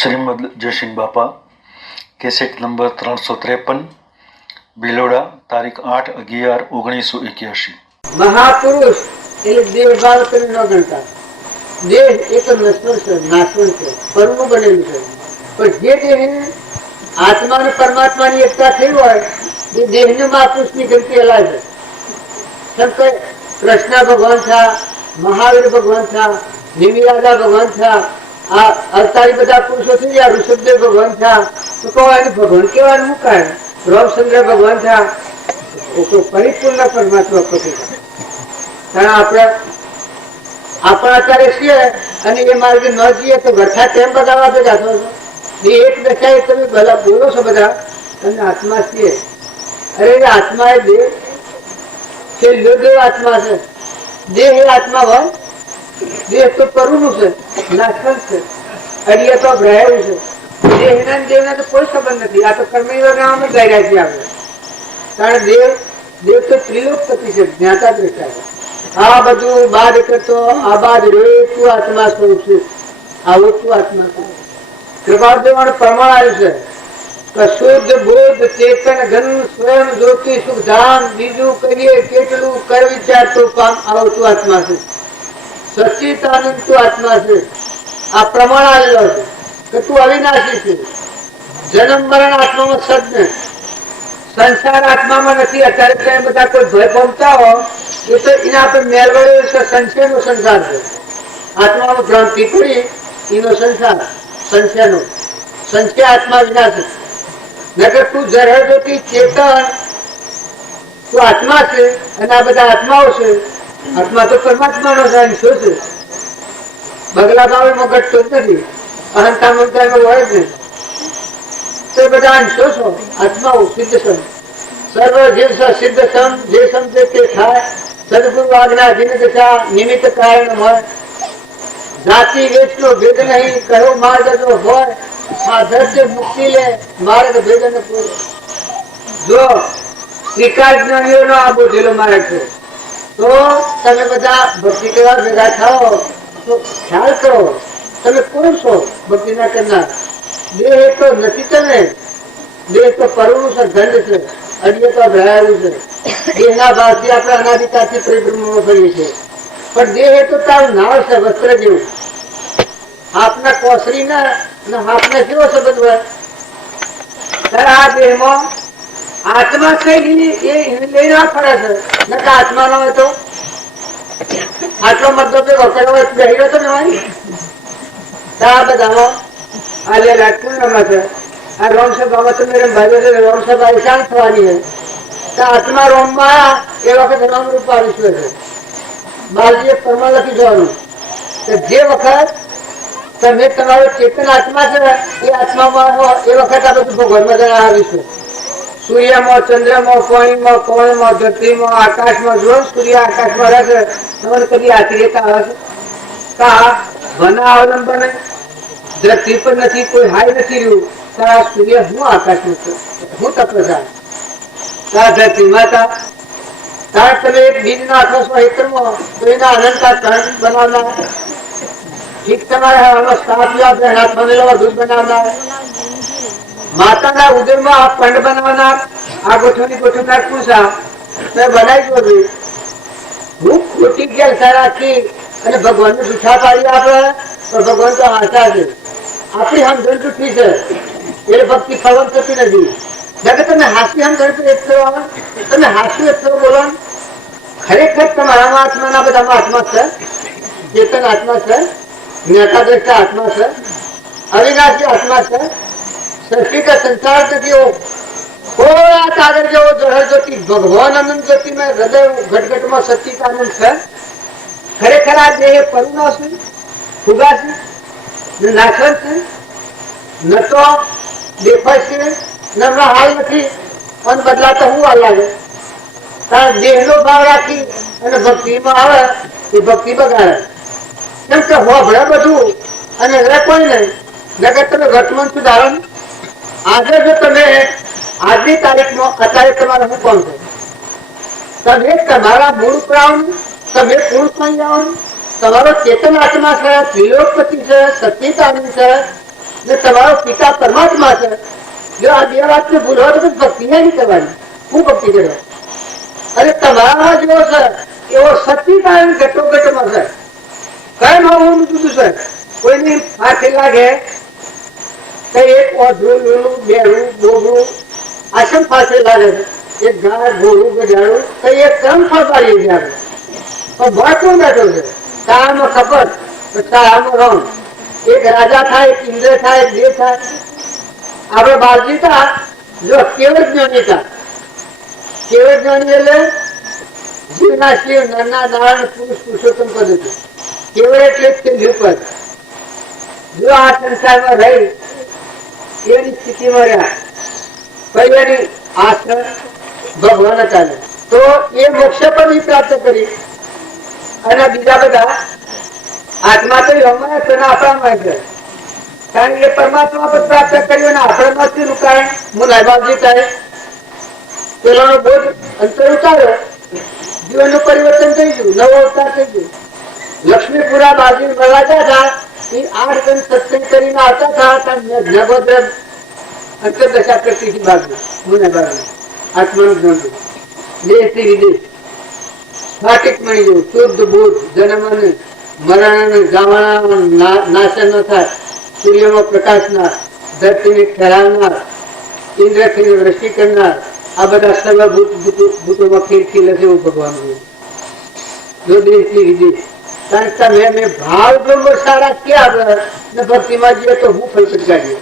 શ્રીમદ જયસિંહ બાપા cassette number 353 Bhiloda તારીખ 8/11/1981। મહાપુરુષ એટલે દેહ ભાવ તમે ન ગણતા. દેહ એ તો નશ્વર છે, નાશવર છે, પરનું બનેલું છે. પણ જે દેહ આત્મા અને પરમાત્માની એકતા થઈ હોય એ દેહને મહાપુરુષની ગણતી અલાય છે. કેમ કે કૃષ્ણ ભગવાન થયા, મહાવીર ભગવાન થયા, નિમિરાજા ભગવાન થયા, આ અવતારી બધા પુરુષો થઈ ગયા, ઋષભદેવ ભગવાન થયા, તો કહો એને ભગવાન કેવાનું મુકાય. રામચંદ્ર ભગવાન થયા, પરિપૂર્ણ પરમાત્મા પોતે કારણ આપણે અત્યારે છીએ અને એ માર્ગે ન જઈએ તો ગઠા કેમ બગાડવા ભેગા થો છો? એક દશા તમે બધા બોલો છો બધા અને આત્મા છીએ. અરે આત્મા એ દેહ છેલ્લો દેહ આત્મા છે. દેહ એ આત્મા હોય. દેહ તો પરનું છે, નાશવંત છે, અડિયા તો ભરાયેલું છે. દેહના દેહના તો કોઈ સંબંધ નથી. આ તો કર્મયોગ નામ જ લાગ્યા છીએ આપણે. કારણ દેવ તો ત્રિલોકપતિ છે, જ્ઞાતા દ્રષ્ટા છે. આ બધું બાદ કરતો આ બાદ રે તું આત્મા સ્વરૂપ છે. આવું તું આત્મા કૃપાદેવ પ્રમાણ આવ્યું છે. શુદ્ધ બોધ ચેતન ઘન સ્વયં જ્યોતિ સુખ ધામ બીજું કરીએ કેટલું કર વિચાર તો કામ આવતું આત્મા છે. સચિતાનંદ તું આત્મા છે. આ પ્રમાણ આવેલો છે કે તું અવિનાશી છે. જન્મ મરણ આત્મામાં સજ્ઞ, સંસાર આત્મામાં નથી. અત્યારે તમે બધા કોઈ ભય પામતા હો એ તો એના પર મેળવેલો સંશય નો સંસાર છે. આત્મામાં ભ્રાંતિ પડી એનો સંસાર સંશય નો સંશય આત્મા વિનાશ. નકર તું જરહ જોતી ચેતન તું આત્મા છે અને આ બધા આત્માઓ છે. આત્મા તો પરમાત્મા નો શું છે? બગલા ભાવે ઘટતો જ નથી. અહંતા મમતા એમાં હોય જ નહીં. તે બધા અંશો છો આત્માઓ સિદ્ધ સમ સર્વ જે સિદ્ધ સમ જે સમજે તે થાય. સદગુરુ આજ્ઞા દિન દશા નિમિત્ત કારણ હોય. જાતિ વેદ નો ભેદ નહીં કયો માર્ગ જો હોય. આદર્શ મુક્તિ લે માર્ગ ભેદ ન પૂરો. જો ત્રિકાળ જ્ઞાનીઓ નો આ બોધેલો માર્ગ છે તો તમે બધા ભક્તિ કરવા ભેગા થાઓ તો ખ્યાલ કરો તમે કોણ છો ભક્તિ ના કરનાર? દેહ તો નથી તમે. દેહ તો પરનું છે, દંડ છે, અન્ય તો ભરાયેલું છે. દેહના ભાવથી આપણે અનાધિકારથી પરિભ્રમણમાં ફરીએ છીએ. પણ દેહ એ તો તારું નાવ છે, વસ્ત્ર જેવું. હાથના કોસરી ના હાથના કેવો સંબંધ હોય? ત્યારે આ દેહમાં આત્મા કઈ એ લઈને ફરે છે. નકા આત્મા ન હોય તો આટલો મતલબ બેહી રહ્યો તો ને આ બધામાં આ રાજપૂર્ણમાં છે. આ રોમસભામાં તો મેરે ભાઈઓ રોમસભા શાંત થવાની છે. આત્મા રોમમાં એ વખત રામરૂપ વિશ્વ છે. બાલજીએ પરમા લખી જવાનું જે વખત તમે તમારો ચેતન આત્મા છે એ આત્મામાં એ વખત આ બધું ભગવાનમાં જણા આવીશું. સૂર્યમાં, ચંદ્રમાં, પાણીમાં, પવનમાં, ધરતીમાં, આકાશમાં જો સૂર્ય આકાશમાં રહે છે. તમારે કદી આશ્ચર્યતા આવે છે? કા વના અવલંબન ધરતી પર નથી, કોઈ હાઈ નથી રહ્યું. તારા સૂર્ય હું આકાશમાં છું, હું તપસ્યા ધરતી માતા. તાર તમે એક બીજ નાખો છો હેતરમાં તો એના અનંતા કણ બનાવનાર. ઠીક તમારે હાથ બનેલો દૂધ બનાવનાર. માતાના ઉદરમાં પંડ બનાવનાર. આ ગોઠવણી ગોઠવનાર પૂછા મેં બનાવી દો. હું ખોટી ગેરસા રાખી અને ભગવાન ને સુઠા પાડી આપે પણ ભગવાન તો હાથા છે. આપણી સમજણ જૂઠી છે એટલે ભક્તિ ફલન થતી નથી. જયારે તમે હાસ્ય સમજણ એક કરો આવે તમે હાસ્ય એક કરો બોલો ખરેખર તમારામાં આત્માના બધામાં આત્મા છે, ચેતન આત્મા છે, જ્ઞાતા દ્રષ્ટા આત્મા છે, અવિનાશી આત્મા છે. સૃષ્ટિ का संसार देखियो थोड़ा कागज जो जहर ज्योति भगवान आनंद ज्योति में हृदय घटघट में सच्चिदानंद છે. ખરેખર આ દેહ પરુનો છે, ફુગા છે, નાશવંત છે, ન તો દેખાય છે, ન હાલ નથી અને બદલાતો હું હાલ લાગે. કારણ દેહ નો ભાવ રાખી અને ભક્તિમાં આવે એ ભક્તિ બગાડે. કેમ કે હોભળે બધું અને રહે કોઈ નહીં. નગર તમે વર્તમાન સુધારણ આજે જો તમે આજની તારીખમાં અત્યારે તમારે શું કોણ છે? તમે તમારા મૂળ પ્રાણ તમે પુરુષ બની જવાનું. તમારો ચેતન આત્મા છે, ત્રિલોકપતિ છે, સચ્ચિદાનંદ છે. ને તમારો પિતા પરમાત્મા છે. જો આ બે વાતને ભૂલો તો ભક્તિ નહીં કરવાની. હું ભક્તિ કરવા અને તમારા જેવો છે એવો સચ્ચિદાનંદ ઘટોઘટમાં છે. કઈ હું જુદું છે. કોઈની હાથે લાગે કઈ એક ઓઢું બેરું બોબડું આસન પાસે લાગે છે. એક ગાય ઘોડું ગજાડું કઈ એક ક્રમ ફરવાડી જાય પણ ભય કોણ બેઠો છે. તારામાં ખબર તારામાં રમ. એક રાજા થાય, એક ઇન્દ્ર થાય, એક દેવ થાય. આપણે બાળજી હતા જો કેવળ જ્ઞાની હતા. કેવળ જ્ઞાની એટલે જીવના શિવ નરના નારાયણ પુરુષ પુરુષોત્તમ પદ હતું. કેવળ એટલે ત્રીજું પદ. જો આ સંસારમાં રહી એની સ્થિતિમાં રહ્યા પછી એની આશ્રમ ભગવાન હતા તો એ મોક્ષ પણ પ્રાપ્ત કરી. અને બીજા બધા આત્મા તો આપણામાં છે કારણ કે પરમાત્મા પણ પ્રાપ્ત કર્યું અને આપણામાંથી રૂકાય હું લાભાજી થાય પેલાનો બોધ અંતર ઉતાર્યો. જીવનનું પરિવર્તન થઈ ગયું, નવો અવતાર થઈ ગયો. લક્ષ્મીપુરા બાજુ મળવાતા હતા એ 8 જણ સત્સંગ કરીને આવતા હતા. નભોદ્ર અંતરદશા કરતી હતી બાજુ મુને બાજુ આત્માનું જ્ઞાન દેશથી વિદેશ સ્ફાટિક મળી ગયું. શુદ્ધ બુદ્ધ જન્મ મરણ ગાવાના નાશન ન થાય. સૂર્યમાં પ્રકાશનાર, ધરતીને ઠેરાવનાર, ઇન્દ્રથી વૃષ્ટિ કરનાર, આ બધા સર્વભૂતોમાં ફેરથી લખે એવું ભગવાન જો દેશથી વિદેશ. કારણ કે મેં ભાવ જો સારા ક્યાં ને ભક્તિમાં જઈએ તો હું ફલકટ કાઢીએ.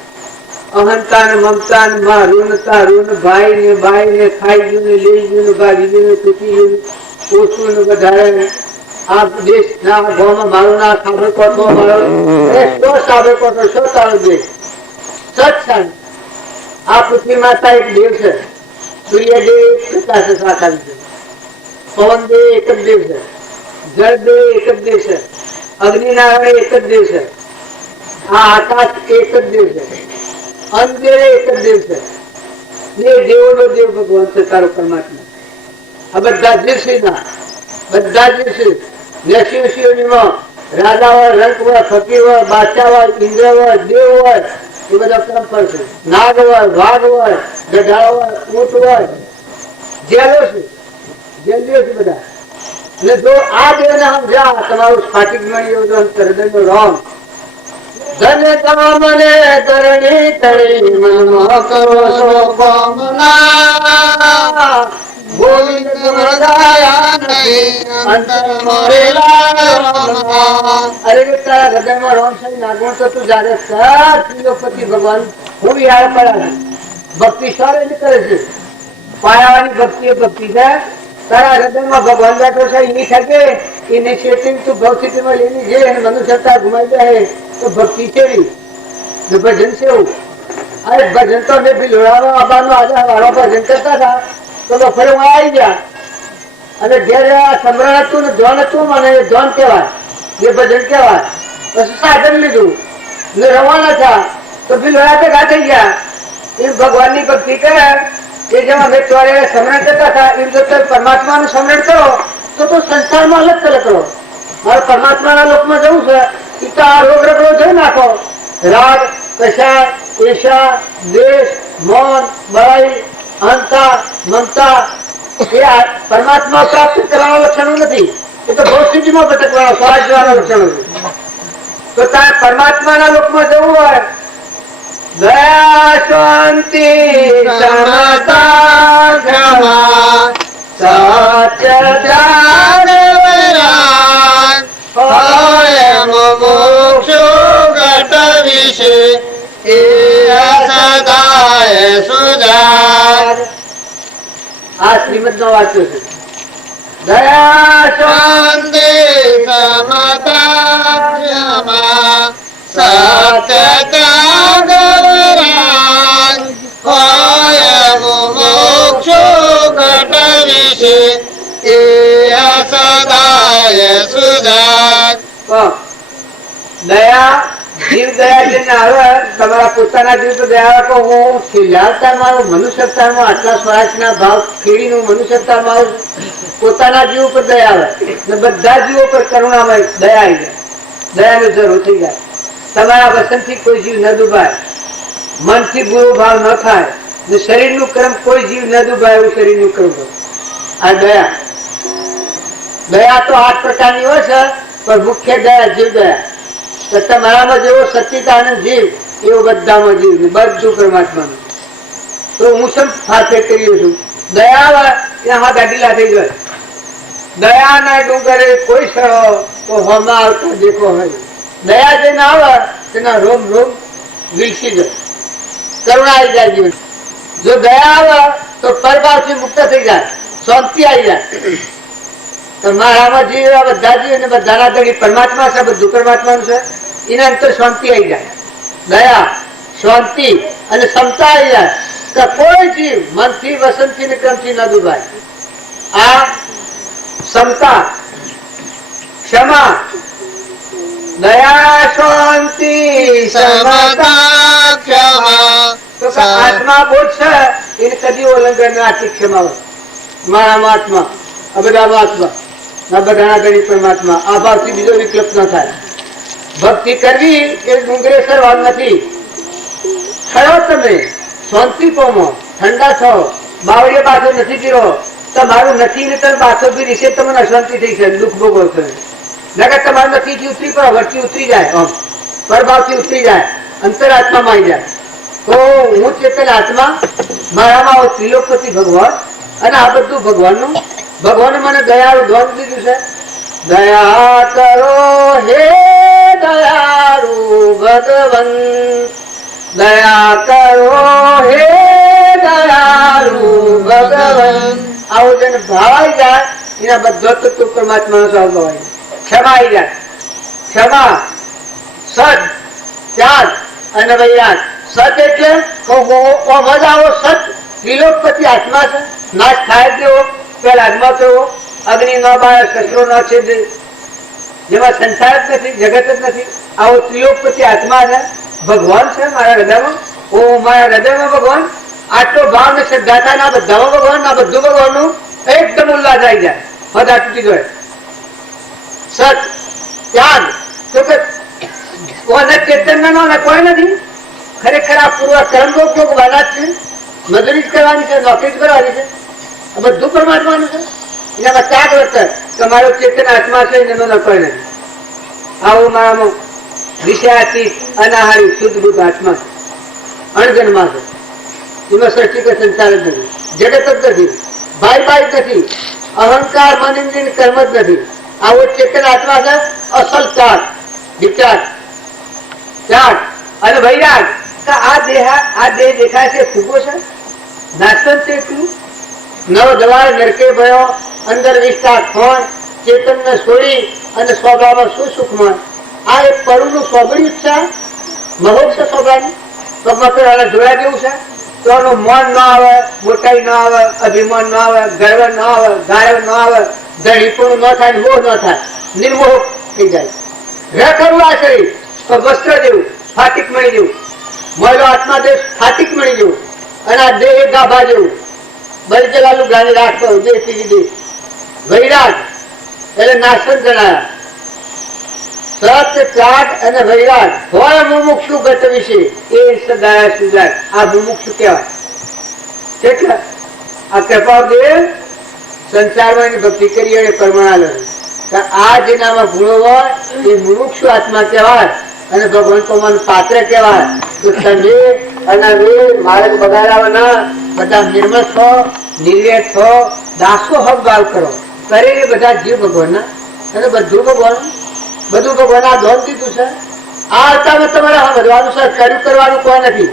અહંતા ને મમતા ને માં ઋણ તારું ભાઈ ને બાઈ ને ખાઈ ગયું ને લઈ ગયું ને ભાગી ગયું ને તૂટી ગયું ઓછું ને વધારે આ દેશ ના ગામમાં મારું ના સાબર કોઠો મારો સાબર કોઠો શું તારો દેશ સત્સંગ. આ પૃથ્વી માતા એક દેવ છે. સૂર્યદેવ પ્રકાશ સાકાવી છે. પવન દેવ એક જ દેવ છે. જળ દેવ એક જ દેવ છે. અગ્નિનારાયણ એક જ દેવ છે. આ આકાશ એક જ દેવ છે. અંધેરે એક જ દેવ છે. એ દેવોનો દેવ ભગવાન છે તારો પરમાત્મા. આ બધા દેશીના બધા દેશી નેશીઓમાં રાજા હોય, રંક હોય, ફકીર હોય, બાદશાહ હોય, ઇન્દ્ર હોય, દેવ હોય એ બધા પરંપરા છે. નાગ હોય, વાઘ હોય, ગઢા હોય, ઊંટ હોય, જેલો છે જેલીઓ છે બધા. ને જો આ દેવને સમજ્યા તમારું સ્ફાટિક મળી એવું હૃદયનો રોમ ધન કામને કરણી તળી મનમાં કરો છો કામના ગોવિંદ સમજાયા નથી અંતર મોરેલા. અરે તારા હૃદયમાં રોમ છે નાગોણ તો તું જાણે ત્રિલોપતિ ભગવાન હું વિહાર પડે ભક્તિ સારી રીતે કરે છે. પાયાવાની ભક્તિ એ ભક્તિ છે. તારા હૃદયમાં ભગવાન બેઠો છે એની શકે એની સેટિંગ તું ભૌતિકમાં લેની છે અને મનુષ્યતા ઘુમાઈ જાય તો ભક્તિ કેવી ને ભજન છે એવું. અરે ભજન તો મેં ભીલોડાનો આબાનો આજે વાળો ભજન કરતા હતા તો બપોરે હું આવી ગયા અને ઘેર સમરણ હતું ને ધ્યાન હતું મને એ ધ્યાન કહેવાય એ ભજન કહેવાય. પછી સાધન લીધું ને રવાના થયા તો ભીલોડા ભેગા થઈ ગયા. એ ભગવાનની ભક્તિ કરે એ જેમાં મેં ચોરે સમરણ કરતા હતા એમ જો પરમાત્માનું સમરણ કરો તો સંસારમાં અલગ અલગ કરો. મારે પરમાત્માના લોકમાં જવું છે એ તો આ રોગ રગડો જોઈ નાખો. રાગ, કષાય, ઈર્ષા, દ્વેષ, મૌન, બળાઈ, અહંતા, મમતા એ પરમાત્મા પ્રાપ્ત કરવાના લક્ષણો નથી. એ તો ભૌતિકમાં ભટકવાના સ્વાદ જવાના લક્ષણો છે. તો તારે પરમાત્માના લોકમાં જવું હોય દયા, શાંતિ, સમતા, ક્ષમા, સત્યતા, મોક્ષો ઘટ વિશે એ સદાય સુધાર. આ શ્રીમદ નો વાંચ્યો છે. દયા, શાંતિ, સમતા, ક્ષમા, સત્યતા, ગૌરાંગ, મોક્ષો ઘટ વિશે એ સદાય સુધાર. દયા જીવ દયા જેને આવે તમારા પોતાના જીવ તો દયા રાખો. હું ખીલાવતાર મનુષ્યતામાં આટલા સ્વરાજના ભાવ ખીડીનું મનુષ્યતામાં પોતાના જીવ ઉપર દયા આવે ને બધા જીવો પર કરુણામય દયા આવી જાય. દયાની જરૂર થઈ જાય. તમારા વસનથી કોઈ જીવ ન દુભાય, મનથી બુરો ભાવ ન થાય, ને શરીરનું કર્મ કોઈ જીવ ન દુભાય એવું શરીરનું કર્મ કરો. આ દયા. દયા તો 8 પ્રકારની હોય છે, પણ મુખ્ય દયા જીવ દયા. તો તમારામાં જેવો સચ્ચિદાનંદ જીવ એવો બધામાં જીવ, બધું પરમાત્માનું. તો હું શું ફાફે કર્યું છું? દયા ત્યાં ગાડીલા થઈ જાય. દયા ના ડુંગરે કોઈ સળો તો હોમાં આવતા દેખો હોય. દયા જે ના આવે તેના રોમ રોમ વિલસી જાય, કરુણા આવી જાય જીવન. જો દયા આવે તો પરભાવથી મુક્ત થઈ જાય, શાંતિ આવી જાય. તમારામાં જીવ બધા જીવ અને બધાના ધણી પરમાત્મા છે, બધું પરમાત્માનું છે. એના અંતર શાંતિ આવી જાય, દયા, શાંતિ અને ક્ષમતા આવી જાય કે કોઈ જીવ મનથી, વસનથી ને ક્રમથી ન દુભાય. આ ક્ષમતા, ક્ષમા, દયા, શાંતિ, ક્ષમતા, ક્ષમા. તો આત્મા બોધ છે એને કદી ઉલ્લંઘન આટલી ક્ષમા હોય. મારામાં આત્મા, આ બધામાં આત્મા, આ બધાના ગણિત પરમાત્મા. આ ભાવથી બીજો વિકલ્પ ન થાય. ભક્તિ કરવી એ ડુંગરે સરવાળ નથી. ખરો તમે શાંતિ પામો, ઠંડા થો, બાવળીએ બાથો નથી પીરો, તમારું નથી ને તમે બાથો બી રીશે તમને અશાંતિ થઈ છે, દુઃખ ભોગવો છો. નકર તમારું નથી ઉતરી પડે, વચ્ચે ઉતરી જાય, પરભાવથી ઉતરી જાય, અંતરાત્મામાં આવી જાય. તો હું ચેતન આત્મા, મારામાં ત્રિલોકપતિ ભગવાન, અને આ બધું ભગવાનનું. ભગવાને મને દયાળુ ધોન દીધું છે. દયા કરો હે દયાળુ ભગવન, દયા કરો હે દયાળુ ભગવન. આવો જેને ભાવ આવી જાય એના બધો તત્વ પરમાત્માનો સ્વભાવ આવી જાય. ક્ષમા આવી જાય. ક્ષમા, સત, ત્યાગ અને વૈરાગ. સત એટલે મજા આવો સત વિલોપતિ આત્મા છે, નાશ થાય તેવો, પેલા આત્મા થયો, અગ્નિ ન બાળે, શસ્ત્રો ન છેદે, જેમાં સંસાર જ નથી, જગત જ નથી. આવો ત્રિલોકપતિ આત્મા છે, ભગવાન છે મારા હૃદયમાં. ઓ મારા હૃદયમાં ભગવાન. આટલો ભાવ ને શ્રદ્ધાતા ના બધામાં ભગવાન, ના બધું ભગવાનનું એકદમ ઉલ્લાસ આવી જાય, બધા તૂટી જાય. સત, ત્યાગ, તો કે કોને ચેતન ના કોઈ નથી. ખરેખર આ પૂર્વ કર્મ ઉપયોગ વાલા છે, મજૂરી જ કરવાની છે, નોકરી જ કરવાની છે, બધું પરમાત્માનું છે. એનામાં ત્યાગ વર્તન, તમારો ચેતન આત્મા છે એનો કોઈ નથી. આવું મારામાં વિષયાતીત, અનાહારી, શુદ્ધ બુદ્ધ આત્મા છે, અણજન્મા છે. એમાં સૃષ્ટિ કે સંસાર જ નથી, જગત જ નથી, ભાઈ ભાઈ નથી, અહંકાર, મન ઇન્દ્રિય કર્મ જ નથી. આવો ચેતન આત્મા છે. અસલ ત્યાગ, વિચાર, ત્યાગ અને વૈરાગ. આ દેહ દેખાય છે ફૂગો છે, નાશવંત છે. એટલું નવ દવાય નરકે ભયો, અંદર વિસ્તાર ખોણ, ચેતન ને છોડી અને સ્વભાવમાં શું સુખમાં. આ એક પડું સ્વભાવ્યું છે, મહોક્ષ સ્વભાવનું પગમાં પેલા જોયા જેવું છે. તો એનું મન ન આવે, મોટાઈ ન આવે, અભિમાન ન આવે, ગર્વ ન આવે, ગાળવ ન આવે, ધણીપણું ન થાય, મોહ ન થાય, નિર્મોહ થઈ જાય. રે કરવું આ શરીર તો વસ્ત્ર જેવું, ફાટિક મળી જેવું, મળેલો આત્મા દેશ ફાટિક મળી જેવું, અને આ દેહ ગાભા જેવું, બળી જલાલું ગાડી રાખતો દેહ ત્રીજી દેહ. વૈરાગ એટલે નાશન જણાયા. સત્ય, ત્યાગ અને વૈરાગ હોય મુમુક્ષુ ગત વિશે એ સદાય સુજાય. આ મુમુક્ષુ કહેવાય. એટલે આ કૃપાદેવ સંસારમાં એની ભક્તિ કરી અને પરમાણા લડે. આ જેનામાં ગુણો હોય એ મુમુક્ષુ આત્મા કહેવાય અને ભગવાન પોતાનું પાત્ર કહેવાય. તો તમે અને માર્ગ બગાડાવા ના, બધા નિર્મળ થો, નિર્વેદ થો, દાસો હક ભાવ કરો. કરીને બધા જીવ ભગવાનના અને બધું ભગવાન, બધું ભગવાન આ ધોન દીધું છે. આ અવતારમાં તમારે વધવાનું છે, કર્યું કરવાનું કોઈ નથી.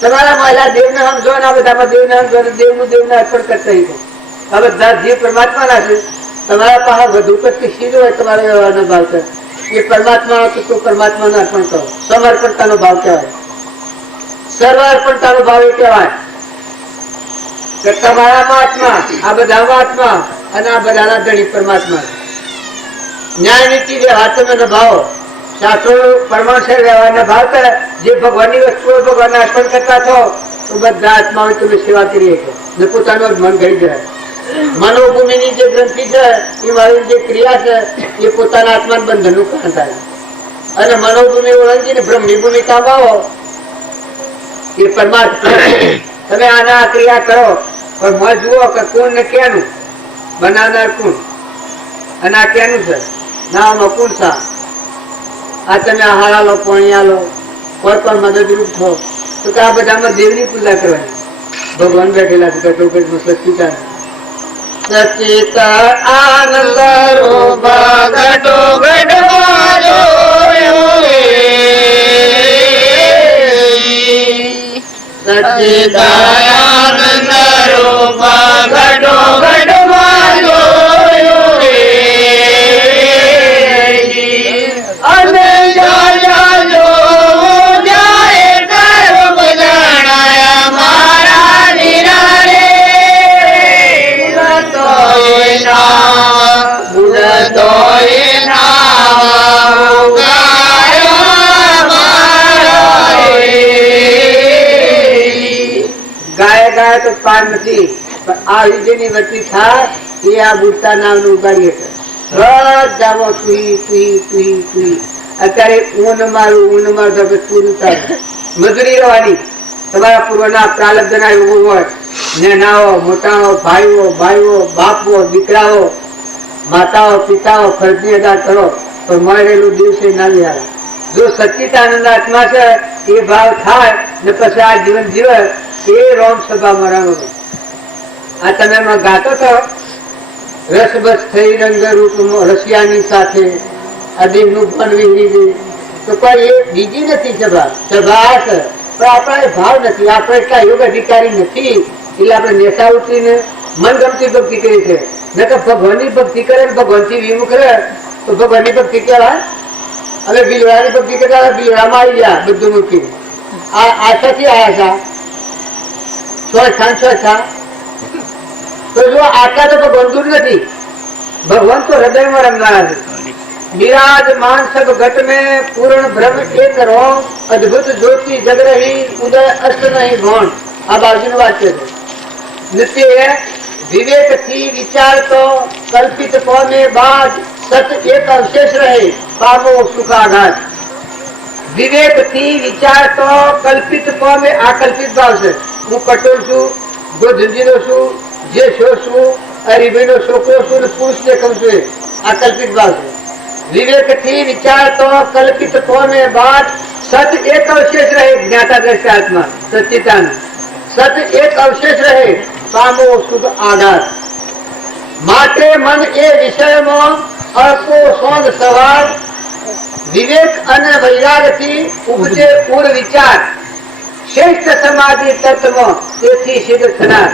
તમારા મહિલા દેવને સમજો ને આ બધામાં દેવને સમજો, દેવનું દેવને અર્પણ કરતા શકો. આ બધા જીવ પરમાત્માના છે. તમારા પાસે વધુ કરતી શીલ હોય તમારા વ્યવહારનો ભાવ છે, એ પરમાત્માનો તો પરમાત્માને અર્પણ કરો. સમર્પણતાનો ભાવ કહેવાય, સર્વ અર્પણતાનો ભાવ એ કહેવાય કે તમારામાં આત્મા, આ બધામાં આત્મા અને આ બધાના ધણી પરમાત્મા. ન્યાય નીતિ વ્યવહાર તમે નભાવો, શાસ્ત્રો પરમાણુ વ્યવહારના ભાવ કરે. જે ભગવાનની વસ્તુઓ ભગવાનને અર્પણ કરતા છો તો બધા આત્માઓ તમે સેવા કરી શકો ને પોતાનું મન ઘડી જાય. મનોભૂમિની જે ગ્રંથિ છે એ મારી જે ક્રિયા છે એ પોતાના આત્માના બંધનનું કારણ થાય. અને મનોભૂમિ ઓળંગીને બ્રહ્મની ભૂમિકામાં આવો એ પરમાર્થ. તમે આના ક્રિયા કરો પણ મન જુઓ કે કોણ ને ક્યાંનું બનાવનાર કોણ અને આ ક્યાંનું છે નામ અપૂર્ણ સા. આ તમે આહાર આલો પાણી આલો કોઈ પણ મદદરૂપ થો તો કે આ બધામાં દેવની પૂજા કરવાની. ભગવાન બેઠેલા છે સચિદાન સચિત આનંદ રૂપ ઘટો ઘટમાં જોયો સચિદાનંદ રૂપ ઘટો ઘટમાં જોયો અને જાયા જો જાય ગર્ભ જણાયા મારા નિરારે તોય ના તોય ના ગાય ગાય તો પાર નથી પણ આ વિજયની વચ્ચે થાય એ આ બુડતા નામનું ઉગાડી હતા. બધામાં તુહી તુહી તુહી તુહી. અત્યારે ઊન મારું પૂરું થાય. મજૂરી રહેવાની તમારા પૂર્વના પ્રાલબ્ધના યોગો હોય નેનાઓ મોટાઓ ભાઈઓ ભાઈઓ બાપો દીકરાઓ માતાઓ પિતાઓ ફરજની અદા કરો તો મળેલું દિવસે ના લેવા. જો સચ્ચિદાનંદ આત્મા છે એ ભાવ થાય ને પછી આ જીવન જીવે એ રોમ સભા મરાનો. આ તમે ગાતો છો રસબસ થઈ રંગ રૂપ રશિયાની સાથે અદીમનું પણ વિહરી ગયું તો કોઈ એ બીજી નથી સભા. સભા છે પણ આપણા ભાવ નથી. આપણે એટલા યોગ અધિકારી નથી એટલે આપણે નેશા ઉતરીને મનગમતી ભક્તિ કરી છે. ન તો ભગવાનની ભક્તિ કરે ભગવાનથી વિમુખ રહે તો ભગવાનની ભક્તિ કહેવાય. હવે બિલવાની ભક્તિ કરતા બિલવામાં આવી ગયા બધું મૂકી. આ આશાથી આવ્યા છા તો જો આટલા તો ભગવાન દૂર નથી. ભગવાન તો હૃદયમાં રમનારા છે. विराजमान सब घट में पूर्ण ब्रह्म एक रोम अद्भुत ज्योति जग रही उदय अस्त नहीं भौण. આ બાજુનું વાક્ય છે. નિત્ય વિવેક થી વિચાર તો કલ્પિત પામે બાદ સત એક અવશેષ રહે પામો સુખાઘાત. વિવેક થી વિચાર તો કલ્પિત પામે. આ કલ્પિત ભાવ છે. હું કઠોર છું, ગોધંજીનો છું, જે છો છું, અરીભાઈનો છોકરો છું ને પુરુષ દેખમ છું. આ કલ્પિત ભાવ છે. विवेक थी विचार तो कल्पित कोने बात सत एक अवशेष रहे. ज्ञाता दृष्टात्मा सच्चिदान सत एक अवशेष रहे पामो शुद्ध आधार. माटे मन ए विषय में अल्पो सोंद सवार विवेक अने वैराग थी उपजे पूर्ण विचार श्रेष्ठ समाधि तत्व તેથી સિદ્ધ થનાર.